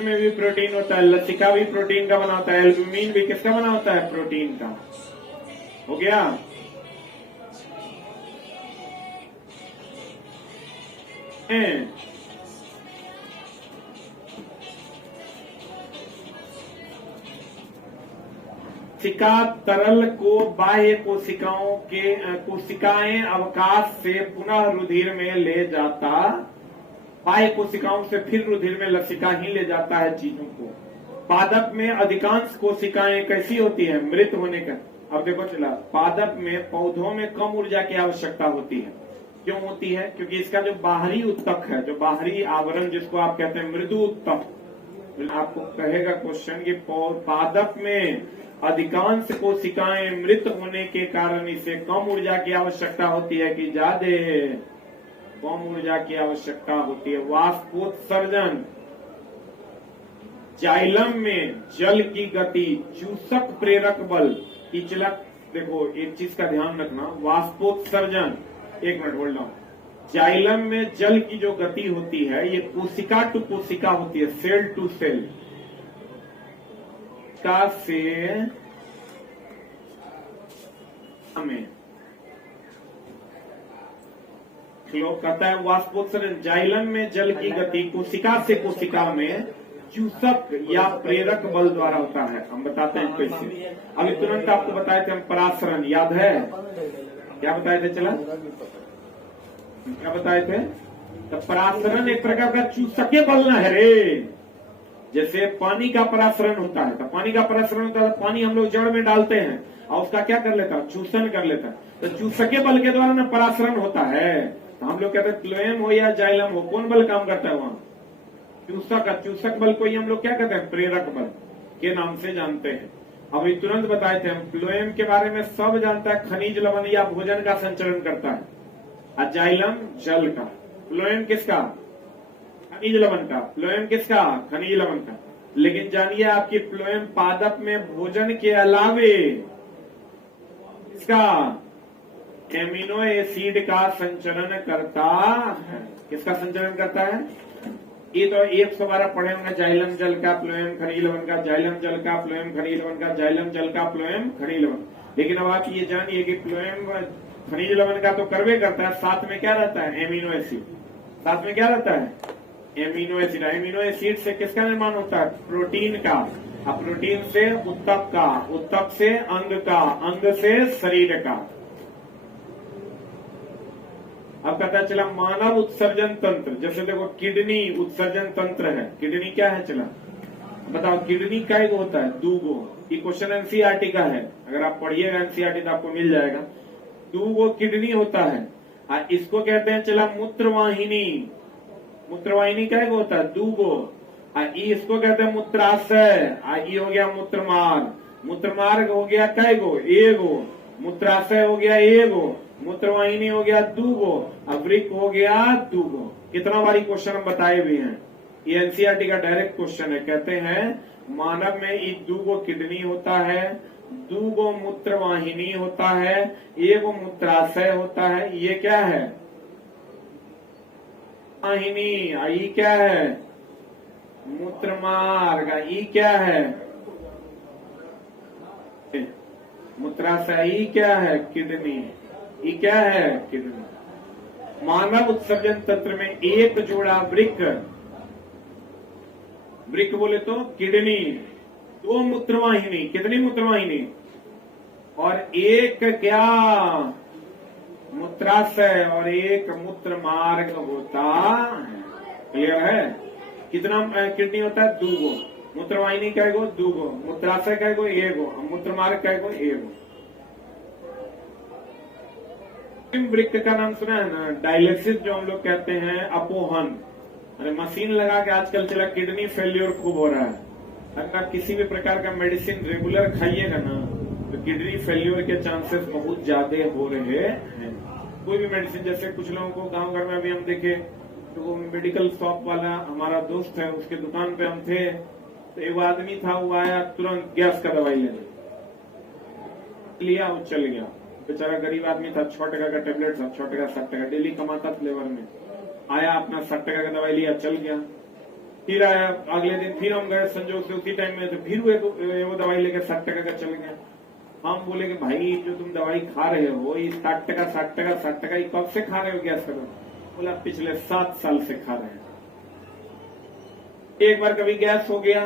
में भी प्रोटीन होता है, लसिका भी प्रोटीन का बना होता है, एल्ब्यूमिन भी किसका बना होता है? प्रोटीन का। हो गया? कोशिका तरल को बाह्य कोशिकाएं अवकाश से पुनः रुधिर में ले जाता, बाह्य कोशिकाओं से फिर रुधिर में लसिका ही ले जाता है चीजों को। पादप में अधिकांश कोशिकाएं कैसी होती है? मृत होने का। अब देखो चला, पादप में, पौधों में कम ऊर्जा की आवश्यकता होती है। क्यों होती है? क्योंकि इसका जो बाहरी उत्तक है, जो बाहरी आवरण जिसको आप कहते हैं मृदु उत्तक, आपको कहेगा क्वेश्चन कि पादप में अधिकांश कोशिकाएं मृत होने के कारण इसे कम ऊर्जा की आवश्यकता होती है कि ज्यादा कम ऊर्जा की आवश्यकता होती है। वाष्पोत्सर्जन, जाइलम में जल की गति, चूसक प्रेरक बल, इचलक। देखो एक चीज का ध्यान रखना, वाष्पोत्सर्जन, एक मिनट होल्ड ऑन। जाइलम में जल की जो गति होती है ये कोशिका टू कोशिका होती है, सेल टू सेल का से हमें श्लोक कहता है वाष्पोत्सर्जन, जाइलम में जल की गति कोशिका से कोशिका में चूसक या प्रेरक बल द्वारा होता है। हम बताते हैं कैसे। अभी तुरंत आपको बताए थे हम परासरण, याद है? क्या बताए थे? चला, क्या बताए थे? तो परासरण एक प्रकार का चूसके बल ना है रे। जैसे पानी का परासरण होता है, तो पानी का परासरण होता है, पानी हम लोग जड़ में डालते हैं और उसका क्या कर लेता है? चूसन कर लेता है। तो चूसके बल के द्वारा ना परासरण होता है। तो हम लोग कहते हैं फ्लोएम हो या जाइलम हो, कौन बल काम करता है वहां? चूसक। चूसक बल को ही हम लोग क्या कहते हैं? प्रेरक बल के नाम से जानते हैं। अभी तुरंत बताए थे हम, फ्लोएम के बारे में सब जानता है, खनिज लवण या भोजन का संचरण करता है। और जाइलम जल का, फ्लोएम किसका? खनिज लवण का। फ्लोएम किसका? खनिज लवण का। लेकिन जानिए आपकी फ्लोएम पादप में भोजन के अलावे इसका एमिनो एसिड का संचरण करता है। किसका संचरण करता है? ये तो 112 पढ़े होंगे, जाइलम जल का, फ्लोएम खनिज लवण का, जाइलम जल का, फ्लोएम खनिज लवण का, जाइलम जल का, फ्लोएम खनिज लवण। लेकिन अब आप ये जानिए कि फ्लोएम खनिज लवण का तो करवे करता है, साथ में क्या रहता है? Amino acid. साथ में क्या रहता है? Amino acid. एमिनो एसिड से किसका निर्माण होता है? प्रोटीन का। अब प्रोटीन से उत्तक का, उत्तक से अंग का, अंग से शरीर का। अब पता चला मानव उत्सर्जन तंत्र, जैसे देखो किडनी उत्सर्जन तंत्र है। किडनी क्या है? चला बताओ, किडनी का एक होता है? 2 गो। ये क्वेश्चन एनसीईआरटी का है, अगर आप पढ़िएगा एनसीईआरटी तो आपको मिल जाएगा। 2 गो किडनी होता है। इसको कहते हैं चला मूत्रवाहिनी। मूत्रवाहिनी क्या होता है? 2 गो। इसको कहते हैं मूत्राशय। ये हो गया मूत्रमार्ग। मूत्रमार्ग हो गया कै गो? 1 गो। मूत्राशय हो गया 1 गो। मूत्रवाहिनी हो गया 2 गो। वृक्क हो गया 2 गो। कितना बारी क्वेश्चन हम बताए भी हैं, ये एनसीईआरटी का डायरेक्ट क्वेश्चन है। कहते हैं मानव में ये 2 गो किडनी होता है, 2 गो मूत्रवाहिनी होता है, 1 गो मूत्राशय होता है। ये क्या है? वाहिनी। ये क्या है? मूत्रमार्ग। ये क्या है? मूत्राशय। ये क्या है? किडनी। ये क्या है? किडनी। मानव उत्सर्जन तंत्र में एक जोड़ा वृक्क, वृक्क बोले तो किडनी, 2 मूत्रवाहिनी। कितनी मूत्रवाहिनी? और 1 क्या? मूत्राशय और 1 मूत्र मार्ग होता है। क्लियर है? कितना किडनी होता है? 2 गो। मूत्रवाहिनी कै गो? 2 गो। मूत्राशय कै गो? 1 गो। मूत्र मार्ग कै गो? 1 गो। वृक्क का नाम सुना है ना? डायलिसिस जो हम लोग कहते हैं, अपोहन। अरे मशीन लगा के आजकल चला, किडनी फेल्योर खूब हो रहा है। अगर आप किसी भी प्रकार का मेडिसिन रेगुलर खाइएगा ना तो किडनी फेल्योर के चांसेस बहुत ज्यादा हो रहे हैं। कोई भी मेडिसिन, जैसे कुछ लोगों को गांव घर में भी हम देखे तो वो मेडिकल शॉप वाला हमारा दोस्त है, उसके दुकान पे हम थे, तो एक आदमी था, वो आया तुरंत गैस का दवाई लेने लिया, वो चल गया। बेचारा गरीब आदमी था, 6 टका का टेबलेट था, 6 टका 7 टका डेली कमाता था लेबर में। आया अपना 7 टका का दवाई लिया, चल गया। फिर आया अगले दिन, फिर हम गए संजोग से उसी टाइम में, तो फिर वो दवाई लेकर 7 टका का चल गया। हम बोले कि भाई जो तुम दवाई खा रहे हो ये 60 टका 60 टका 60 टका, ये कब से खा रहे हो गैस का? बोला पिछले 7 साल से खा रहे हैं। एक बार कभी गैस हो गया,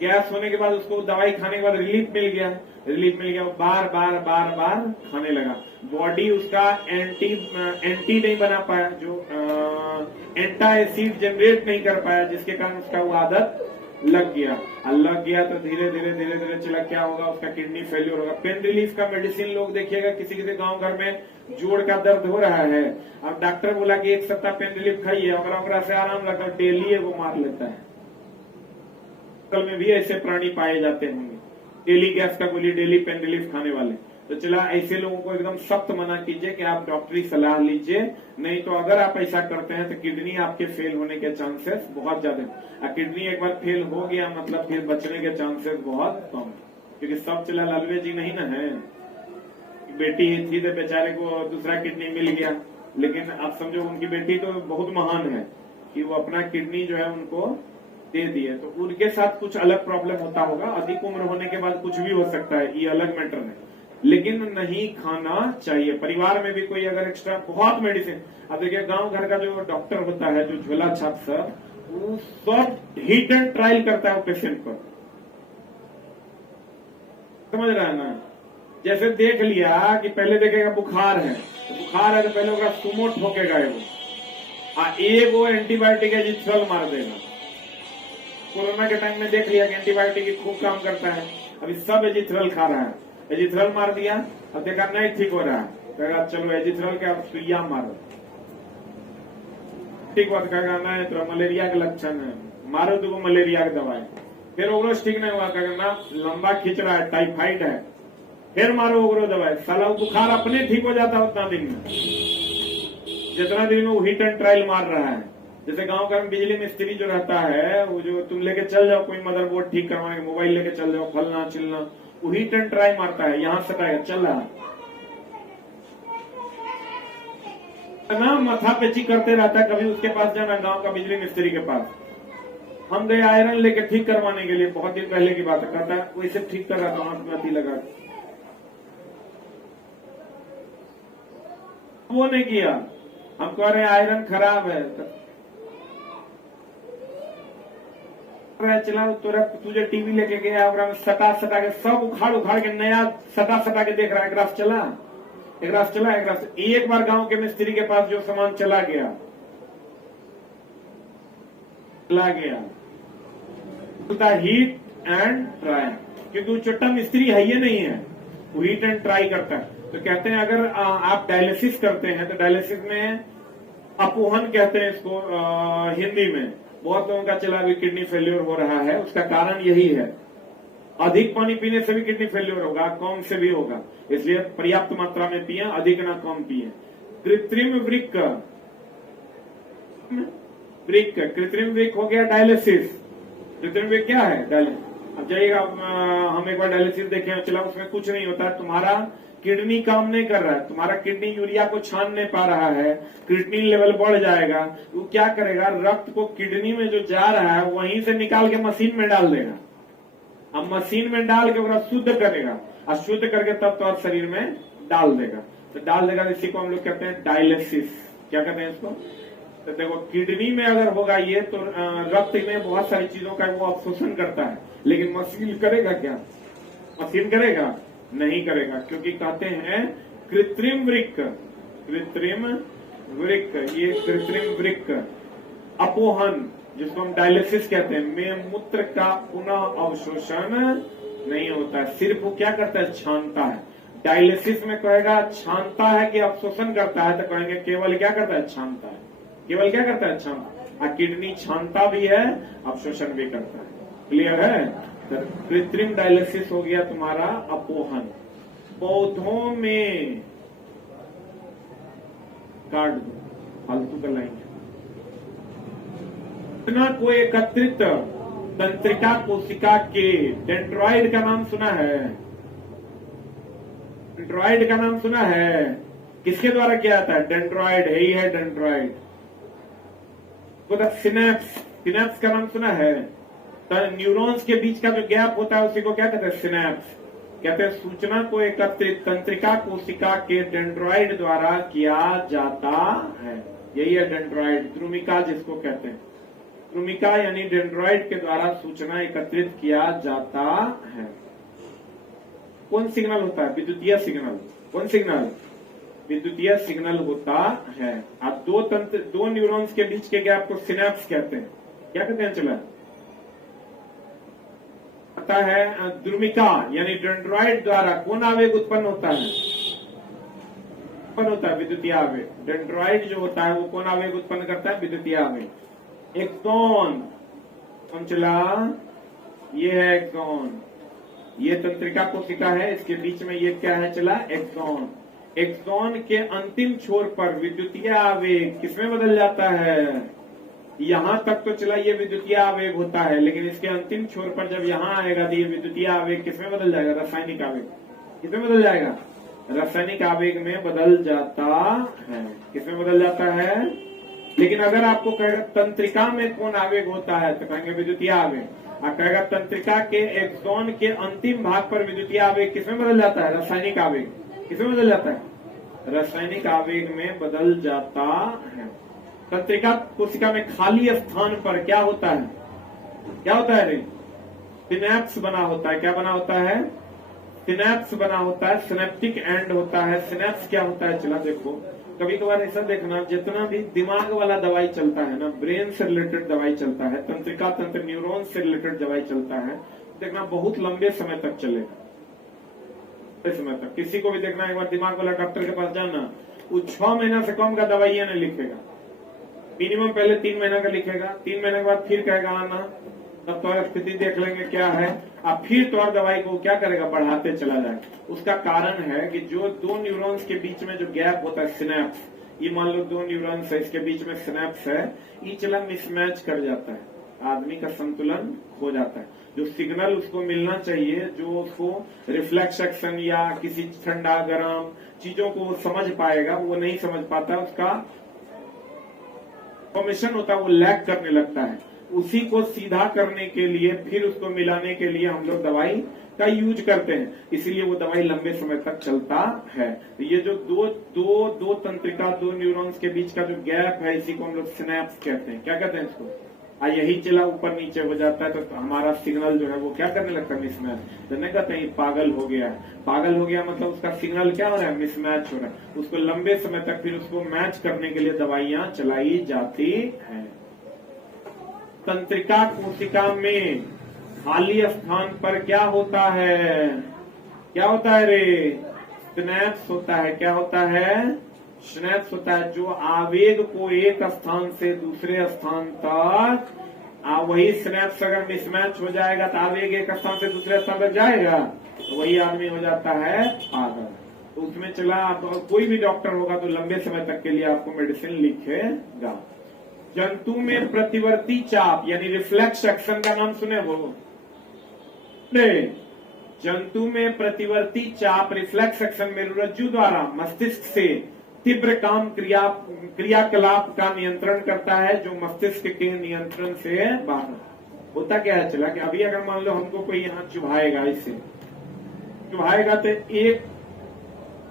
गैस होने के बाद उसको दवाई खाने के बाद रिलीफ मिल गया, वो बार बार बार बार खाने लगा। बॉडी उसका एंटी नहीं बना पाया, जो एंटा एसिड जनरेट नहीं कर पाया, जिसके कारण उसका वो आदत लग गया। तो धीरे धीरे चला, क्या होगा, उसका किडनी फेल्योर होगा। पेन रिलीफ का मेडिसिन लोग देखिएगा, किसी किसी गांव घर में जोड़ का दर्द हो रहा है, अब डॉक्टर बोला कि 1 सप्ताह पेन रिलीफ खाइए, अगर से आराम लगा डेली वो मार लेता है। कल में भी ऐसे प्राणी पाए जाते होंगे, डेली गैस का गोली, डेली पेन रिलीफ खाने वाले। तो चला ऐसे लोगों को एकदम सख्त मना कीजिए कि आप डॉक्टरी सलाह लीजिए, नहीं तो अगर आप ऐसा करते हैं तो किडनी आपके फेल होने के चांसेस बहुत ज्यादा है। किडनी एक बार फेल हो गया मतलब फिर बचने के चांसेस बहुत कम, क्योंकि सब चला लालवे जी नहीं ना है। बेटी थी तो बेचारे को दूसरा किडनी मिल गया, लेकिन आप समझो उनकी बेटी तो बहुत महान है कि वो अपना किडनी जो है उनको दे दिए। तो उनके साथ कुछ अलग प्रॉब्लम होता होगा, अधिक उम्र होने के बाद कुछ भी हो सकता है, ये अलग मैटर है, लेकिन नहीं खाना चाहिए। परिवार में भी कोई अगर एक्स्ट्रा बहुत मेडिसिन, अब देखिए गांव घर का जो डॉक्टर होता है, जो झोला छाप सर, वो सब हिट एंड ट्रायल करता है पेशेंट पर, समझ रहा है ना। जैसे देख लिया कि पहले देखेगा बुखार है, तो बुखार है तो पहले उसका सुमो ठोकेगा वो एंटीबायोटिक एजिथ्रल मार देगा। कोरोना के टाइम में देख लिया कि एंटीबायोटिक खूब काम करता है, अभी सब एजिथ्रल खा रहा है, एजिथ्रल मार दिया, अब देखा नहीं ठीक हो रहा है, कहेगा चलो एजिथ्रल के अब सुइया मारो, ठीक बात कहेगा नहीं तो मलेरिया के लक्षण है, मारो तो मलेरिया की दवाई। फिर ओग्रोस ठीक नहीं हुआ, कहेगा ना लंबा खींच रहा है, टाइफाइड है, फिर मारो ओग्रो दवाई, साला बुखार अपने ठीक हो जाता उतना दिन में, जितना दिन में वो हिट एंड ट्रायल मार रहा है। जैसे गांव का बिजली मिस्त्री जो रहता है, वो जो तुम लेके चल जाओ कोई मदरबोर्ड ठीक करवाने, मोबाइल लेके चल जाओ, फलना चिलना, वो हिट एंड ट्राई मारता है, यहां सटाएगा चल रहा ना, माथा पेची करते रहता है। कभी उसके पास जाना, गांव का बिजली मिस्त्री के पास हम गए आयरन लेके ठीक करवाने के लिए, बहुत दिन पहले की बात है, कहता है वैसे ठीक कर रहा था, हाथ में अति लगा, वो नहीं किया। हम कह रहे हैं आयरन खराब है, चला तुझे टीवी लेके गया, और सटा के सब उखाड़ के नया सटा के देख रहा है, ग्राफ चला एक रात एक बार गांव के मिस्त्री के पास जो सामान चला गया हीट एंड ट्राई, क्योंकि वो छोटा मिस्त्री है ये नहीं है, वो हीट एंड ट्राई करता है। तो कहते हैं अगर आप डायलिसिस करते हैं तो डायलिसिस में अपोहन कहते हैं इसको हिंदी में, बहुत लोगों का चला भी किडनी फेल्योर हो रहा है, उसका कारण यही है, अधिक पानी पीने से भी किडनी फेल्योर होगा, कम से भी होगा, इसलिए पर्याप्त मात्रा में पिए, अधिक ना कम पिए। कृत्रिम वृक्क हो गया डायलिसिस। कृत्रिम वृक्क क्या है? डायलिसिस। अब जाइएगा, हम एक बार डायलिसिस देखे, चला उसमें कुछ नहीं होता, तुम्हारा किडनी काम नहीं कर रहा है, तुम्हारा किडनी यूरिया को छान नहीं पा रहा है, क्रिएटिनिन लेवल बढ़ जाएगा, वो क्या करेगा, रक्त को किडनी में जो जा रहा है वहीं से निकाल के मशीन में डाल देगा। अब मशीन में डाल के उसका शुद्ध करेगा, और शुद्ध करके तब तो शरीर में डाल देगा। तो डाल देगा, इसी को हम लोग कहते हैं डायलिसिस। क्या कहते हैं इसको? तो देखो किडनी में अगर होगा ये, तो रक्त में बहुत सारी चीजों का वो अवशोषण करता है, लेकिन मशीन करेगा क्या? मशीन करेगा? नहीं करेगा, क्योंकि कहते हैं कृत्रिम वृक्क, ये कृत्रिम वृक्क अपोहन, जिसको हम डायलिसिस कहते हैं, में मूत्र का पुनः अवशोषण नहीं होता है, सिर्फ वो क्या करता है, छानता है। डायलिसिस में कहेगा छानता है कि अवशोषण करता है, तो कहेंगे केवल क्या करता है, छानता है। केवल क्या करता है, छानता है। किडनी छानता भी है, अवशोषण भी करता है। क्लियर है? तो कृत्रिम डायलिसिस हो गया तुम्हारा अपोहन। पौधों में काट दो, फालतू का लाइन सूचना को एकत्रित तंत्रिका कोशिका के डेंड्रॉइड का नाम सुना है? डेंड्रॉइड का नाम सुना है? किसके द्वारा किया जाता है? डेंड्रॉइड है ही है डेंड्रॉइड। सिनेप्स, सिनेप्स का नाम सुना है? तो न्यूरॉन्स के बीच का जो गैप होता है उसी को क्या कहते हैं? सिनेप्स कहते हैं। सूचना को एकत्रित तंत्रिका कोशिका के डेंड्रॉइड द्वारा किया जाता है, यही है डेंड्रॉइड। द्रुमिका जिसको कहते हैं, द्रुमिका यानी डेंड्रॉइड के द्वारा सूचना एकत्रित किया जाता है। कौन सिग्नल होता है? विद्युतीय सिग्नल। कौन सिग्नल? विद्युतीय सिग्नल होता है। अब दो न्यूरॉन्स के बीच के गैप को सिनेप्स कहते हैं। क्या कहते हैं? चला आता है द्रुमिका यानी डेंड्रॉइड द्वारा कौन आवेग उत्पन्न होता है? उत्पन्न होता है विद्युतीय आवेग। डेंड्रॉइड जो होता है वो कौन आवेग उत्पन्न करता है? विद्युतीय आवेग। एक्सॉन कौन चला? ये है एक्सॉन, ये तंत्रिका कोशिका है, इसके बीच में ये क्या है? चला एक्सॉन। एक्सॉन के अंतिम छोर पर विद्युतीय आवेग किसमें बदल जाता है? यहां तक तो चला ये विद्युतीय आवेग होता है, लेकिन इसके अंतिम छोर पर जब यहां आएगा तो ये विद्युतीय आवेग किसमें बदल जाएगा? रासायनिक आवेग। किसमें बदल जाएगा? रासायनिक आवेग में बदल जाता है। किसमें बदल जाता है? लेकिन अगर आपको कहेगा तंत्रिका में कौन आवेग होता है तो कहेंगे विद्युतीय आवेग। और कहेगा तंत्रिका के एक्सॉन के अंतिम भाग पर विद्युतीय आवेग किसमें बदल जाता है? रासायनिक आवेग। किसमें बदल जाता है? रासायनिक आवेग में बदल जाता है। तंत्रिका कोशिका में खाली स्थान पर क्या होता है? क्या होता है रे? सिनेप्स बना होता है। क्या बना होता है? सिनेप्स बना होता है। सिनेप्टिक एंड होता है। सिनेप्स क्या होता है? चला देखो, कभी कभार ऐसा देखना, जितना भी दिमाग वाला दवाई चलता है ना, ब्रेन से रिलेटेड दवाई चलता है, तंत्रिका तंत्र न्यूरॉन से रिलेटेड दवाई चलता है, देखना बहुत लंबे समय तक चलेगा। समय तक किसी को भी देखना, एक बार दिमाग वाला डॉक्टर के पास जाना, वो 6 महीना से कम का दवाई नहीं लिखेगा। मिनिमम पहले 3 महीना का लिखेगा, 3 महीने के बाद फिर कहेगा आना, तब तो स्थिति देख लेंगे क्या है, अब फिर तो और दवाई को क्या करेगा? बढ़ाते चला जाएगा। उसका कारण है कि जो दो न्यूरॉन्स के बीच में जो गैप होता है सिनेप्स, ये मान लो 2 न्यूरॉन्स है, इसके बीच में सिनेप्स है, ये चला मिसमैच कर जाता है, आदमी का संतुलन हो जाता है। जो सिग्नल उसको मिलना चाहिए, जो उसको रिफ्लेक्स एक्शन या किसी ठंडा गर्म चीजों को समझ पाएगा, वो नहीं समझ पाता, उसका इंफॉर्मेशन होता है वो लैग करने लगता है। उसी को सीधा करने के लिए, फिर उसको मिलाने के लिए हम लोग दवाई का यूज करते हैं, इसीलिए वो दवाई लंबे समय तक चलता है। तो ये जो दो तंत्रिका, 2 न्यूरॉन्स के बीच का जो गैप है, इसी को हम लोग सिनेप्स कहते हैं। क्या कहते हैं इसको? यही चला ऊपर नीचे हो जाता है तो हमारा सिग्नल जो है वो क्या करने लगता है? मिसमैच। तो नहीं कहते हैं पागल हो गया। पागल हो गया मतलब उसका सिग्नल क्या हो रहा है? मिसमैच हो रहा है। उसको लंबे समय तक फिर उसको मैच करने के लिए दवाइयां चलाई जाती हैं। तंत्रिका कोशिका में खाली स्थान पर क्या होता है? क्या होता है रे? सिनेप्स होता है। क्या होता है? सिनेप्स होता है। जो आवेग को एक स्थान से दूसरे स्थान तक, वही सिनेप्स अगर मिसमैच हो जाएगा तो आवेग एक स्थान से दूसरे स्थान तक जाएगा, तो वही आदमी हो जाता है पागल। तो उसमें चला कोई भी डॉक्टर होगा तो लंबे समय तक के लिए आपको मेडिसिन लिखेगा। जंतु में प्रतिवर्ती चाप यानी रिफ्लेक्स एक्शन का नाम सुने वो? जंतु में प्रतिवर्ती चाप रिफ्लेक्स एक्शन मेरुरज्जु द्वारा मस्तिष्क से तीव्र काम क्रियाकलाप का नियंत्रण करता है, जो मस्तिष्क के नियंत्रण से बाहर होता। क्या है चला कि अभी अगर मान लो हमको कोई यहाँ चुभाएगा, इससे चुभाएगा तो एक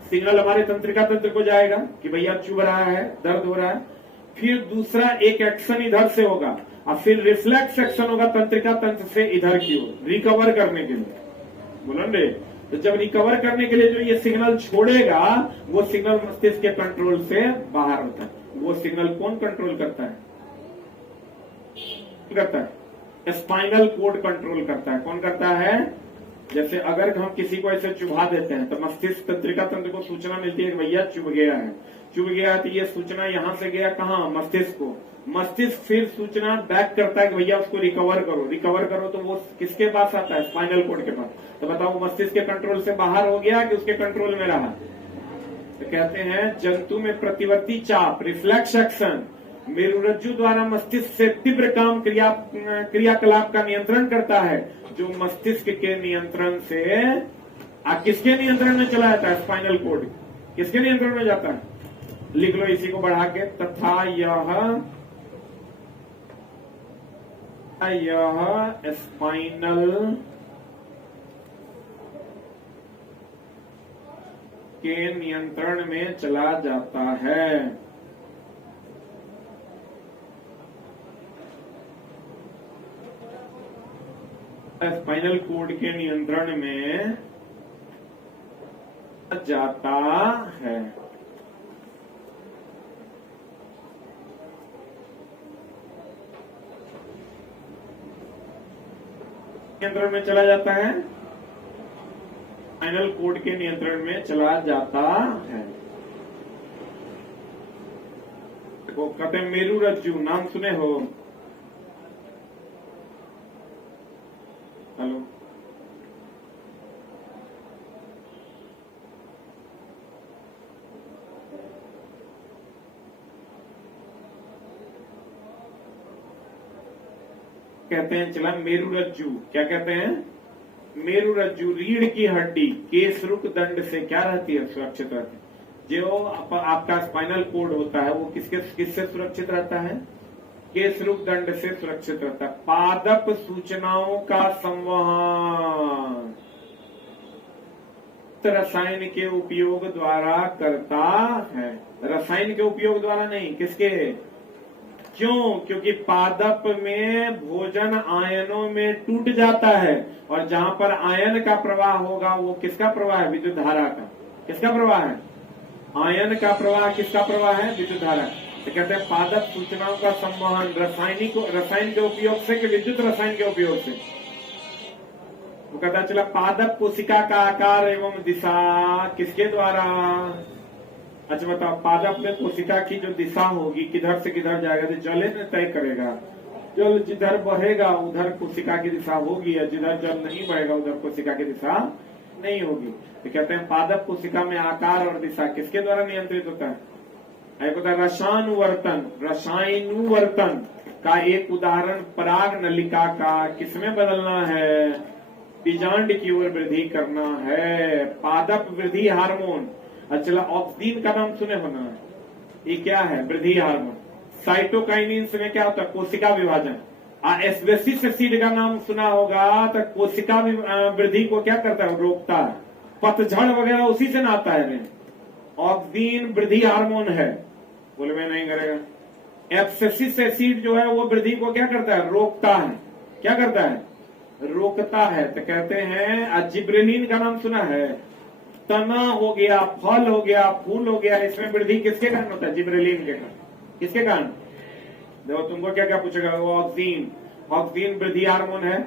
सिग्नल हमारे तंत्रिका तंत्र को जाएगा कि भैया चुभ रहा है, दर्द हो रहा है, फिर दूसरा एक एक्शन इधर से होगा और फिर रिफ्लेक्स एक्शन होगा तंत्रिका तंत्र से इधर की ओर रिकवर करने के लिए। बोलेंगे तो जब रिकवर करने के लिए जो ये सिग्नल छोड़ेगा, वो सिग्नल मस्तिष्क के कंट्रोल से बाहर होता है। वो सिग्नल कौन कंट्रोल करता है? स्पाइनल कोड कंट्रोल करता है। कौन करता है? जैसे अगर हम किसी को ऐसे चुभा देते हैं तो मस्तिष्क तंत्रिका तंत्र को सूचना मिलती है कि भैया चुभ गया है। चुभ गया तो ये सूचना यहां से गया कहाँ? मस्तिष्क को। मस्तिष्क फिर सूचना बैक करता है कि भैया उसको रिकवर करो। रिकवर करो तो वो किसके पास आता है? स्पाइनल कोड के पास। तो बताओ मस्तिष्क के कंट्रोल से बाहर हो गया कि उसके कंट्रोल में रहा? तो कहते हैं जंतु में प्रतिवर्ती चाप रिफ्लेक्स एक्शन मेरुरज्जु द्वारा मस्तिष्क से तीव्र काम क्रियाकलाप का नियंत्रण करता है, जो मस्तिष्क के नियंत्रण से किसके नियंत्रण में चला जाता है? स्पाइनल कॉर्ड किसके नियंत्रण में जाता है? लिख लो इसी को बढ़ा के, तथा यह स्पाइनल के नियंत्रण में चला जाता है। स्पाइनल कॉर्ड के नियंत्रण में जाता है। नियंत्रण में चला जाता है, स्पाइनल कॉर्ड के नियंत्रण में चला जाता है। देखो कहते हैं मेरुरज्जु, नाम सुने हो? हेलो, कहते हैं चला मेरुरज्जु, क्या कहते हैं? मेरुरज्जु रीढ़ की हड्डी केसरुक दंड से क्या रहती है? सुरक्षित रहती है। जो आपका स्पाइनल कोड होता है वो किससे सुरक्षित रहता है? केसरुक दंड से सुरक्षित रहता है। पादप सूचनाओं का संवहन रसायन के उपयोग द्वारा करता है। रसायन के उपयोग द्वारा नहीं, किसके? क्यों? क्योंकि पादप में भोजन आयनों में टूट जाता है, और जहां पर आयन का प्रवाह होगा वो किसका प्रवाह है? विद्युत धारा का। किसका प्रवाह है? आयन का प्रवाह। किसका प्रवाह है? विद्युत धारा। तो कहते हैं पादप सूचनाओं का संवहन रसायन के उपयोग से कि विद्युत रसायन के उपयोग से? वो कहता चला पादप कोशिका का आकार एवं दिशा किसके द्वारा? अच्छा बताओ, पादप में कोशिका की जो दिशा होगी किधर से किधर जाएगा, तो जल ने तय करेगा। जल जिधर बहेगा उधर कोशिका की दिशा होगी, या जिधर जल नहीं बहेगा उधर कोशिका की दिशा नहीं होगी। तो कहते हैं पादप कोशिका में आकार और दिशा किसके द्वारा नियंत्रित होता है? एक होता है रसायनुवर्तन। रसायनुवर्तन का एक उदाहरण पराग नलिका का किसमें बदलना है? बीजांड की ओर वृद्धि करना है। पादप वृद्धि हार्मोन। अच्छा, ऑक्सीन का नाम सुने होना, ये क्या है? वृद्धि हार्मोन। साइटोकाइनिन में क्या होता है? कोशिका विभाजन। एस्बेस्टिक एसिड का नाम सुना होगा, तो कोशिका वृद्धि को क्या करता है? रोकता है। पतझड़ वगैरह उसी से ना आता है। ऑक्सीन वृद्धि हार्मोन है, बोले मैं नहीं करेगा। एब्सिसिक एसिड जो है वो वृद्धि को क्या करता है? रोकता है। क्या करता है? रोकता है। तो कहते हैं जिब्रेलिन का नाम सुना है? तना हो गया, फल हो गया, फूल हो गया, इसमें वृद्धि किसके कारण होता है? जिब्रेलिन के कारण। किसके कारण? देखो तुमको क्या क्या पूछेगा? वो ऑक्सीन। ऑक्सीन वृद्धि हार्मोन है।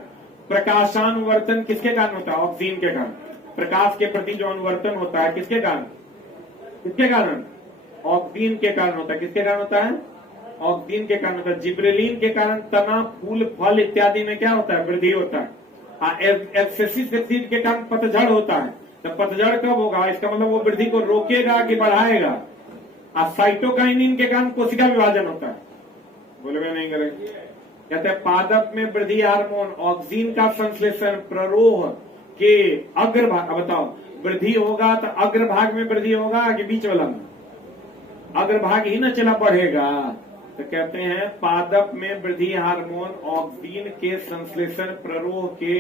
प्रकाशानुवर्तन किसके कारण होता है? ऑक्सीन के कारण। प्रकाश के प्रति जो अनुवर्तन होता है किसके कारण? किसके कारण? ऑक्सीन के कारण होता है। किसके कारण होता है? ऑक्सीन के कारण होता है। जिब्रेलिन के कारण तना, फूल, फल इत्यादि में क्या होता है? वृद्धि होता है। एब्सिसिक एसिड के कारण पतझड़ होता है। तो पतझड़ कब होगा? इसका मतलब वो वृद्धि को रोकेगा कि बढ़ाएगा। साइटोकाइनिन के कारण कोशिका विभाजन होता है। बोले मैं नहीं करेंगे। कहते हैं पादप में वृद्धि हार्मोन ऑक्सीन का संश्लेषण प्ररोह के अग्रभाग। बताओ, वृद्धि होगा तो अग्रभाग में वृद्धि होगा कि बीच वाला में? अग्रभाग ही न चला बढ़ेगा। तो कहते हैं पादप में वृद्धि हार्मोन ऑक्सीन के संश्लेषण प्ररोह के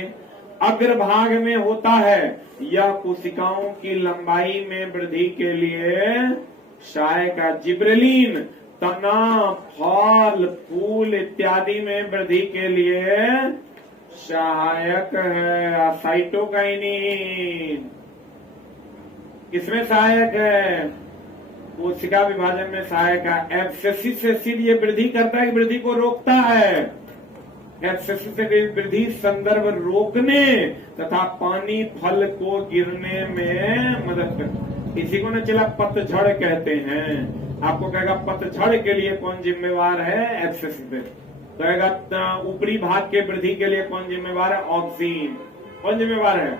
अग्रभाग में होता है। यह कोशिकाओं की लंबाई में वृद्धि के लिए सहायक है। जिब्रेलिन तना, फल, फूल इत्यादि में वृद्धि के लिए सहायक है। साइटोकाइनिन किसमें सहायक है? कोशिका विभाजन में सहायक है। एब्सिसिक एसिड ये वृद्धि करता है कि वृद्धि को रोकता है? एब्सिसिक वृद्धि संदर्भ रोकने तथा पानी फल को गिरने में मदद करती। इसी को न चला पतझड़ कहते हैं। आपको कहेगा पतझड़ के लिए कौन जिम्मेवार है? एब्सिसिक। कहेगा ऊपरी भाग के वृद्धि के लिए कौन जिम्मेवार है? ऑक्सीन। कौन जिम्मेवार है?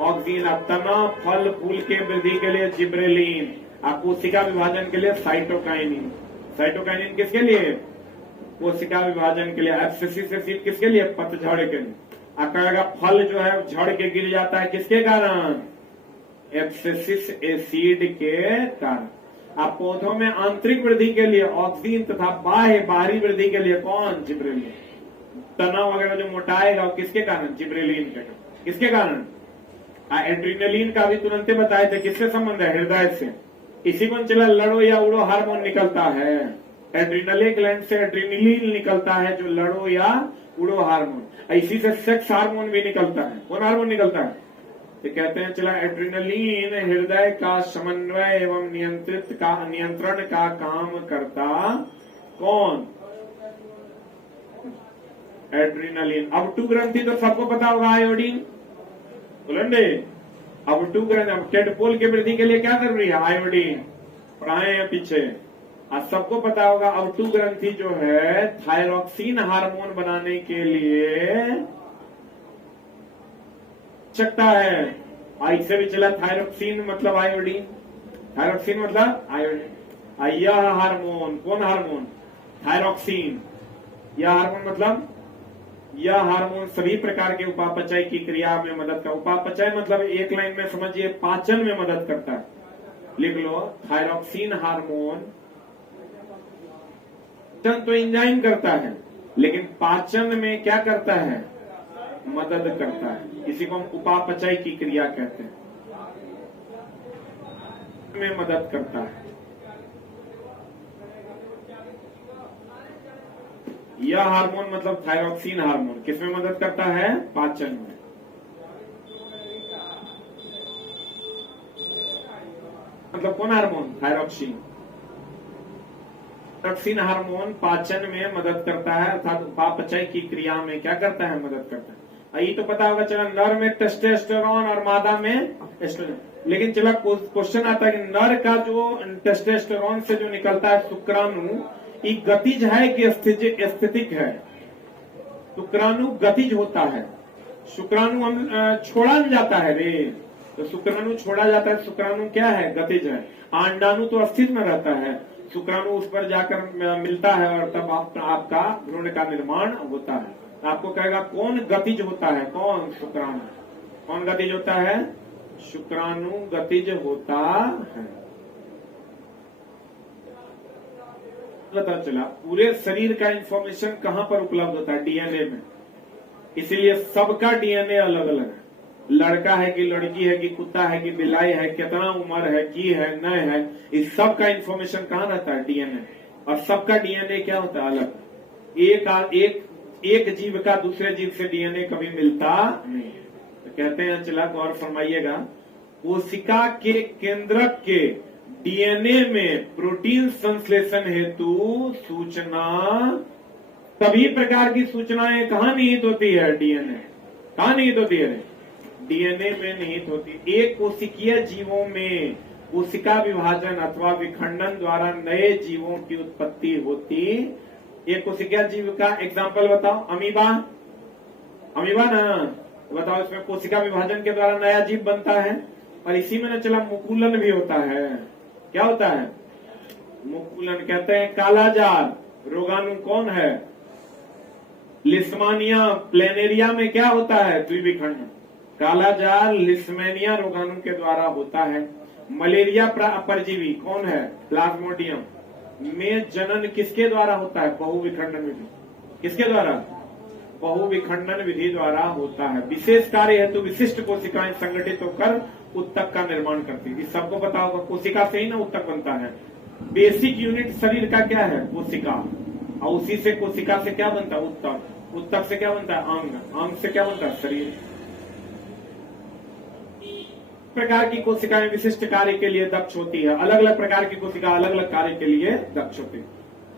ऑक्सीन। तना, फल, फूल के वृद्धि के लिए जिब्रेलिन। कोशिका विभाजन के लिए साइटोकाइनिन। साइटोकाइनिन किसके लिए? कोशिका विभाजन के लिए। एब्सिसिस एसिड किसके लिए? पतझड़ के लिए। कहेगा फल जो है झड़ के गिर जाता है किसके कारण? एब्सिसिस एसिड के कारण। आप पौधों में आंतरिक वृद्धि के लिए ऑक्सीजन तथा बाहरी वृद्धि के लिए कौन? जिब्रेलिन। तना वगैरह जो मोटाएगा वो किसके कारण? जिब्रेलिन के कारण। किसके कारण? एड्रीनलिन का भी तुरंत बताए थे, किससे संबंध है? हृदय से। इसी को चला लड़ो या उड़ो हार्मोन निकलता है। एड्रीनल ग्लैंड से एड्रीनलिन निकलता है जो लड़ो या उड़ो हार्मोन। इसी से सेक्स हार्मोन भी निकलता है। कौन हार्मोन निकलता है? तो कहते हैं चला एड्रीनलिन हृदय का समन्वय एवं नियंत्रण का काम करता कौन? एड्रीनलिन। अब 2 ग्रंथि तो सबको पता होगा, आयोडीन। बोलेंगे अब 2 ग्रंथि, अब टेडपोल की वृद्धि के लिए क्या जरूरी है? आयोडीन। पढ़ाए हैं पीछे, आज सबको पता होगा। अब 2 ग्रंथि जो है थायरॉक्सिन हार्मोन बनाने के लिए सकता है। इससे भी चला थायरॉक्सिन मतलब आयोडीन। थायरॉक्सिन मतलब आयोडीन। यह हार्मोन, कौन हार्मोन? थायरॉक्सिन। यह हार्मोन मतलब यह हार्मोन सभी प्रकार के उपापचय की क्रिया में मदद कर। उपापचय मतलब एक लाइन में समझिए पाचन में मदद करता है। लिख लो, थायरॉक्सिन हार्मोन पाचन तो एंजाइम करता है, लेकिन पाचन में क्या करता है? मदद करता है। इसी को हम उपापचय की क्रिया कहते हैं, में मदद करता है। यह हार्मोन मतलब थायरॉक्सिन हार्मोन किसमें मदद करता है? पाचन में। मतलब कौन हार्मोन? थायरॉक्सिन। थायरॉक्सिन हार्मोन पाचन में मदद करता है, अर्थात उपापचय की क्रिया में क्या करता है? मदद करता है। ये तो पता होगा चला नर में टेस्टोस्टेरोन और मादा में एस्ट्रोजन। लेकिन चला क्वेश्चन आता है कि नर का जो टेस्टोस्टेरोन से जो निकलता है शुक्राणु, ये गतिज है कि स्थितिक है? शुक्राणु गतिज होता है। शुक्राणु हम छोड़ा नहीं जाता है रे, तो शुक्राणु छोड़ा जाता है। शुक्राणु क्या है? गतिज है। अंडाणु तो अस्थिर में रहता है, शुक्राणु उस पर जाकर मिलता है और तब आपका भ्रूण का निर्माण होता है। आपको कहेगा कौन गतिज होता है? कौन? शुक्राणु। कौन गतिज होता है? शुक्राणु गतिज होता है। पता चला पूरे शरीर का इंफॉर्मेशन कहां पर उपलब्ध होता है? डीएनए में। इसीलिए सबका डीएनए अलग अलग है। लड़का है कि लड़की है कि कुत्ता है कि बिलाई है, कितना उम्र है, की है न है, इस सब का इंफॉर्मेशन कहां रहता है? डीएनए। और सबका डीएनए क्या होता है? अलग। एक जीव का दूसरे जीव से डीएनए कभी मिलता नहीं। तो कहते हैं, चला गौर फरमाइएगा, कोशिका के केंद्रक के डीएनए में प्रोटीन संश्लेषण हेतु सूचना, सभी प्रकार की सूचनाएं कहां निहित होती है? डीएनए। कहां निहित होती है? डीएनए में निहित होती। एक कोशिकीय जीवों में कोशिका विभाजन अथवा विखंडन द्वारा नए जीवों की उत्पत्ति होती। एक कोशिकीय जीव का एग्जाम्पल बताओ। अमीबा। अमीबा ना, बताओ इसमें कोशिका विभाजन के द्वारा नया जीव बनता है। और इसी में न चला मुकुलन भी होता है। क्या होता है? मुकुलन। कहते हैं कालाजार रोगाणु कौन है? लिस्मानिया प्लेनेरिया में क्या होता है? द्विविखंडन। कालाजार लिस्मेनिया रोगाणु के द्वारा होता है। मलेरिया परजीवी कौन है? प्लाज्मोडियम में जनन किसके द्वारा होता है? बहुविखंडन विधि। किसके द्वारा? बहुविखंडन विधि द्वारा होता है। विशेष कार्य हेतु विशिष्ट कोशिकाएं संगठित होकर उत्तक का निर्माण करती है। सबको पता होगा कोशिका से ही ना उत्तक बनता है। बेसिक यूनिट शरीर का क्या है? कोशिका। और उसी से कोशिका से क्या बनता है? उत्तक। उत्तक से क्या बनता है? अंग। अंग से क्या बनता है? शरीर। प्रकार की कोशिकाएं विशिष्ट कार्य के लिए दक्ष होती है। अलग अलग प्रकार की कोशिका अलग अलग कार्य के लिए दक्ष होती है।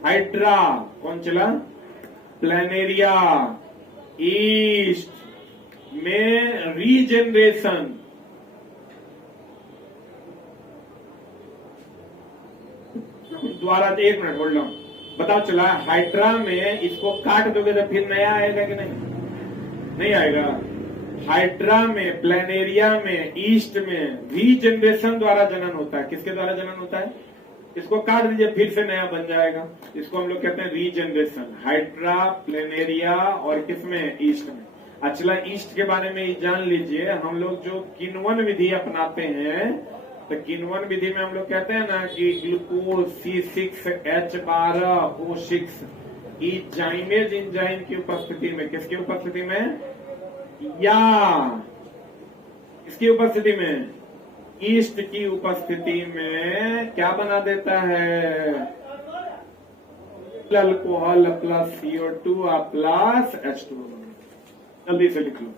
हाइड्रा कौन चला? प्लेनेरिया ईस्ट में रीजनरेशन द्वारा। एक मिनट होल्ड ऑन, बताओ चला हाइड्रा में इसको काट दोगे तो फिर नया आएगा कि नहीं? नहीं आएगा। हाइड्रा में, प्लेनेरिया में, ईस्ट में रीजनरेशन द्वारा जनन होता है। किसके द्वारा जनन होता है? इसको काट दीजिए, फिर से नया बन जाएगा। इसको हम लोग कहते हैं रीजनरेशन, हाइड्रा, प्लेनेरिया और किसमें, ईस्ट में। अच्छा, ईस्ट के बारे में जान लीजिए। हम लोग जो किण्वन विधि अपनाते हैं, तो किण्वन विधि में हम लोग कहते हैं ना कि ग्लूकोज C6H12O6 जाइमेज एंजाइम की उपस्थिति में, किसकी उपस्थिति में, या किसकी उपस्थिति में, ईस्ट की उपस्थिति में क्या बना देता है, alcohol plus CO2 plus H2O। जल्दी से लिख लो।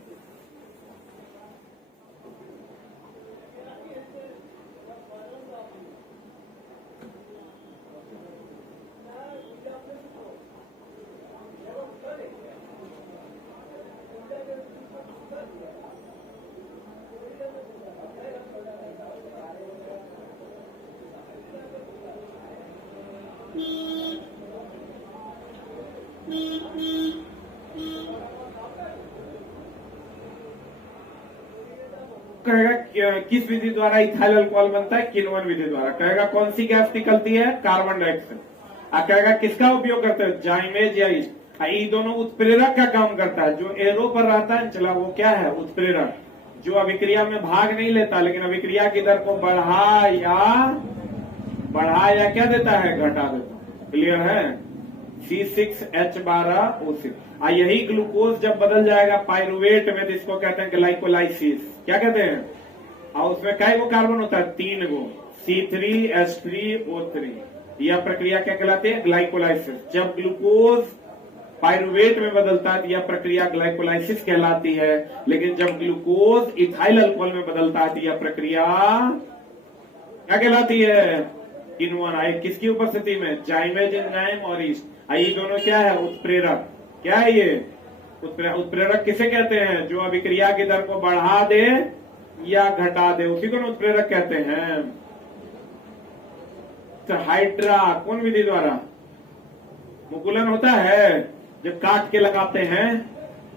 कहेगा किस विधि द्वारा इथाइल अल्कोहल बनता है, किण्वन विधि द्वारा। कहेगा कौन सी गैस निकलती है, कार्बन डाइऑक्साइड। कहेगा किसका उपयोग करते हैं, जाइमेज या ईस्ट। ये दोनों उत्प्रेरक का काम करता है। जो एरो पर रहता है चला, वो क्या है, उत्प्रेरक, जो अभिक्रिया में भाग नहीं लेता लेकिन अभिक्रिया की दर को बढ़ा या क्या देता है, घटा देता है। क्लियर है। C6H12O6। यही ग्लूकोज जब बदल जाएगा पाइरुवेट में, तो इसको कहते हैं ग्लाइकोलाइसिस। क्या कहते हैं, और उसमें कई गो कार्बन होता है, 3 गो, C3H3O3। यह प्रक्रिया क्या कहलाती है, ग्लाइकोलाइसिस। जब ग्लूकोज पाइरुवेट में बदलता है तो यह प्रक्रिया ग्लाइकोलाइसिस कहलाती है। लेकिन जब ग्लूकोज इथाइल अल्कोहल में बदलता है तो यह प्रक्रिया क्या कहलाती है, किण्वन। किसकी उपस्थिति में, जाइमेज एंजाइम और ईस्ट। ये दोनों क्या है, उत्प्रेरक। क्या है ये, उत्प्रेरक किसे कहते हैं, जो अभिक्रिया की दर को बढ़ा दे या घटा दे, उसी को उत्प्रेरक कहते हैं। तो हाइड्रा कौन विधि द्वारा, मुकुलन होता है, जब काट के लगाते हैं,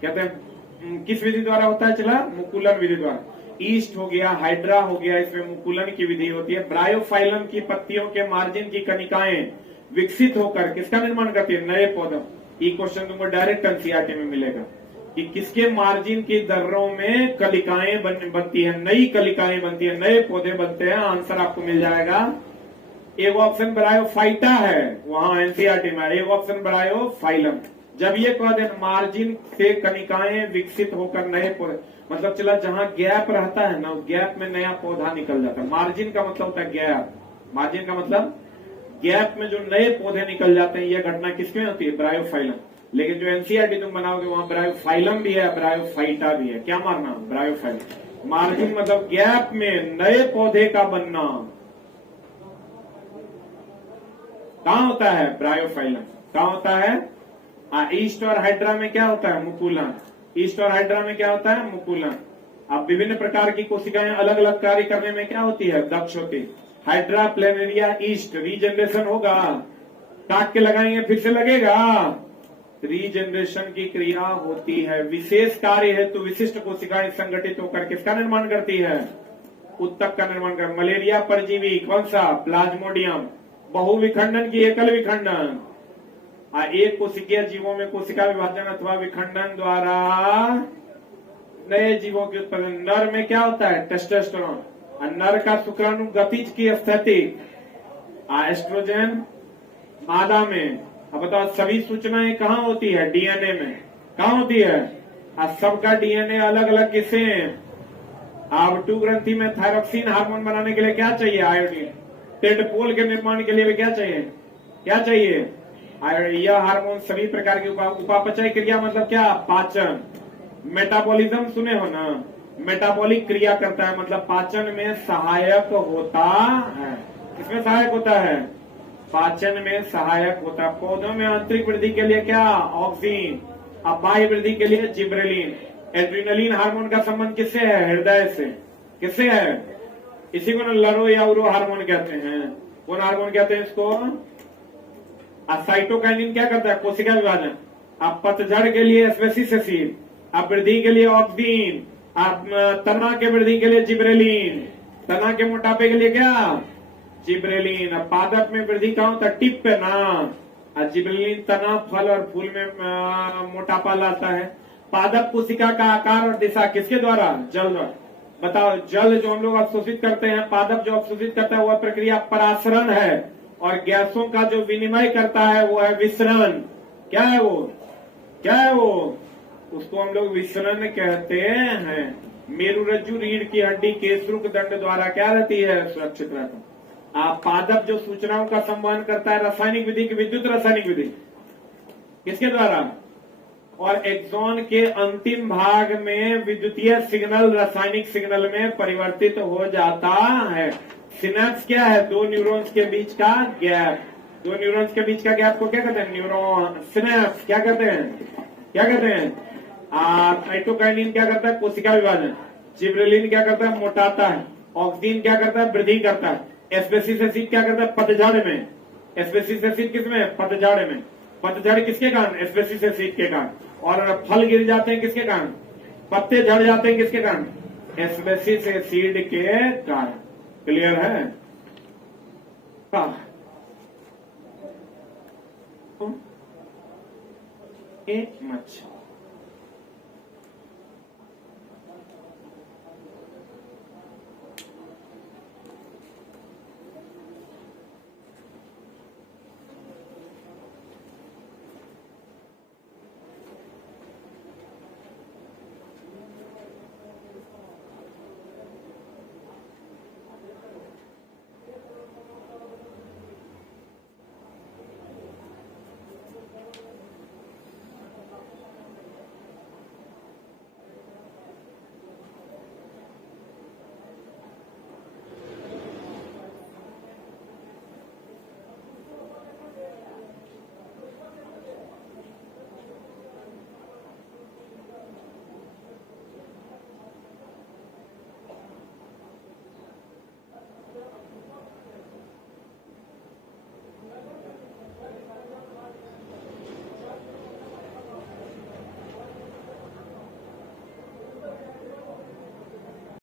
कहते हैं किस विधि द्वारा होता है, चला, मुकुलन विधि द्वारा। ईस्ट हो गया, हाइड्रा हो गया, इसमें मुकुलन की विधि होती है। ब्रायोफाइलम की पत्तियों के मार्जिन की कणिकाएं विकसित होकर किसका निर्माण करती है, नए पौधों। ये क्वेश्चन तुमको डायरेक्ट एनसीईआरटी में मिलेगा कि किसके मार्जिन की दर्रों में कलिकाएं बनती है, नई कलिकाएं बनती है, नए पौधे बनते हैं। आंसर आपको मिल जाएगा। एक ऑप्शन ब्रायोफाइटा है वहां एनसीईआरटी में, एक ऑप्शन ब्रायोफाइलम। जब ये कह दे मार्जिन से कनिकाएं विकसित होकर नए पौधे, मतलब चला जहां गैप रहता है ना, गैप में नया पौधा निकल जाता है। मार्जिन का मतलब होता है गैप, मार्जिन का मतलब गैप में जो नए पौधे निकल जाते हैं, यह घटना किसमें होती है, ब्रायोफाइलम। लेकिन जो एनसीईआरटी तुम बनाओगे वहां ब्रायोफाइलम भी है, ब्रायोफाइटा भी है। क्या मारना, ब्रायोफाइलम। मार्जिन मतलब गैप में नए पौधे का बनना। कहां होता है, ब्रायोफाइलम। कहां होता है, ईस्ट और हाइड्रा में क्या होता है, मुकुलन। ईस्ट और हाइड्रा में क्या होता है, मुकुलन। अब विभिन्न प्रकार की कोशिकाएं अलग अलग कार्य करने में क्या होती है, दक्ष होती है। हाइड्रा, प्लेनेरिया, ईस्ट, रीजनरेशन होगा, काट के लगाएंगे फिर से लगेगा, रीजनरेशन की क्रिया होती है। विशेष कार्य है तो विशिष्ट कोशिकाएं संगठित होकर किसका निर्माण करती है, उत्तक का निर्माण कर। मलेरिया परजीवी कौन सा, प्लाज्मोडियम। बहुविखंडन की एकल विखंडन। एक कोशिकीय जीवों में कोशिका विभाजन अथवा विखंडन द्वारा नए जीवों के उत्पादन। नर में क्या होता है, टेस्टोस्टेरोन। नर का शुक्राणु गतिज की स्थिति, एस्ट्रोजन। मादा में, अब बताओ सभी सूचनाएं कहाँ होती है, डीएनए में। कहाँ होती है, सबका डीएनए अलग अलग किससे। अब 2 ग्रंथि में थायरॉक्सिन हार्मोन बनाने के लिए क्या चाहिए, आयोडीन। टेडपोल के निर्माण के लिए भी क्या चाहिए, क्या चाहिए, यह हार्मोन। सभी प्रकार की उपापचय क्रिया मतलब क्या, पाचन। मेटाबॉलिज्म सुने हो ना, मेटाबॉलिक क्रिया करता है, मतलब पाचन में सहायक होता है। किसमें सहायक होता है, पाचन में सहायक होता है। पौधों में आंतरिक वृद्धि के लिए क्या, ऑक्सीन। अब बाह्य वृद्धि के लिए जिब्रेलिन। एड्रिनलिन हार्मोन का संबंध किससे है, हृदय से। किससे है, इसी को लरो या उरो हार्मोन कहते हैं। कौन हार्मोन कहते हैं इसको, साइटोकाइनिन क्या करता है, कोशिका विभाजन। अब पतझड़ के लिए स्पेसिसेसिन, अब वृद्धि के लिए ऑक्सीन, अब तना के वृद्धि के लिए जिब्रेलिन, तना के मोटापे के लिए क्या, जिब्रेलिन। अब पादप में वृद्धि कहाँ होता है? टिप पे ना। और जिब्रेलिन तना, फल और फूल में मोटापा लाता है। पादप कोशिका का आकार और दिशा किसके द्वारा? जल द्वारा। बताओ, जल जो हम लोग अवशोषित करते हैं, पादप जो अवशोषित करता है, वह प्रक्रिया परासरण है। और गैसों का जो विनिमय करता है वो है विसरण। क्या है वो? क्या है वो? उसको हम लोग विसरण कहते हैं। मेरुरज्जु रीढ़ की हड्डी केसरुक दंड द्वारा क्या रहती है? सुरक्षित रहता। आप पादप जो सूचनाओं का संवहन करता है, रासायनिक विधि की विद्युत रासायनिक विधि किसके द्वारा? और एक्सॉन के अंतिम भाग में विद्युतीय सिग्नल रासायनिक सिग्नल में परिवर्तित हो जाता है। सिनेप्स क्या है? दो न्यूरॉन्स के बीच का गैप। दो न्यूरॉन्स के बीच का गैप को क्या कहते हैं? न्यूरॉन। सिनेप्स क्या कहते हैं? क्या कहते हैं? साइटोकाइनिन क्या करता है? कोशिका विभाजन। जिब्रेलिन क्या करता है? मोटाता है। ऑक्सीन क्या करता है? वृद्धि करता है। एस्पेसिस एसिड क्या करता है? पतझड़ में। एस्पेसिस एसिड किसमें? पतझड़ में। पतझड़ किसके कारण? एस्पेसिस एसिड के कारण। और फल गिर जाते हैं किसके कारण? पत्ते झड़ जाते हैं किसके कारण? एस्पेसिस एसिड के कारण। क्लियर है? एक मच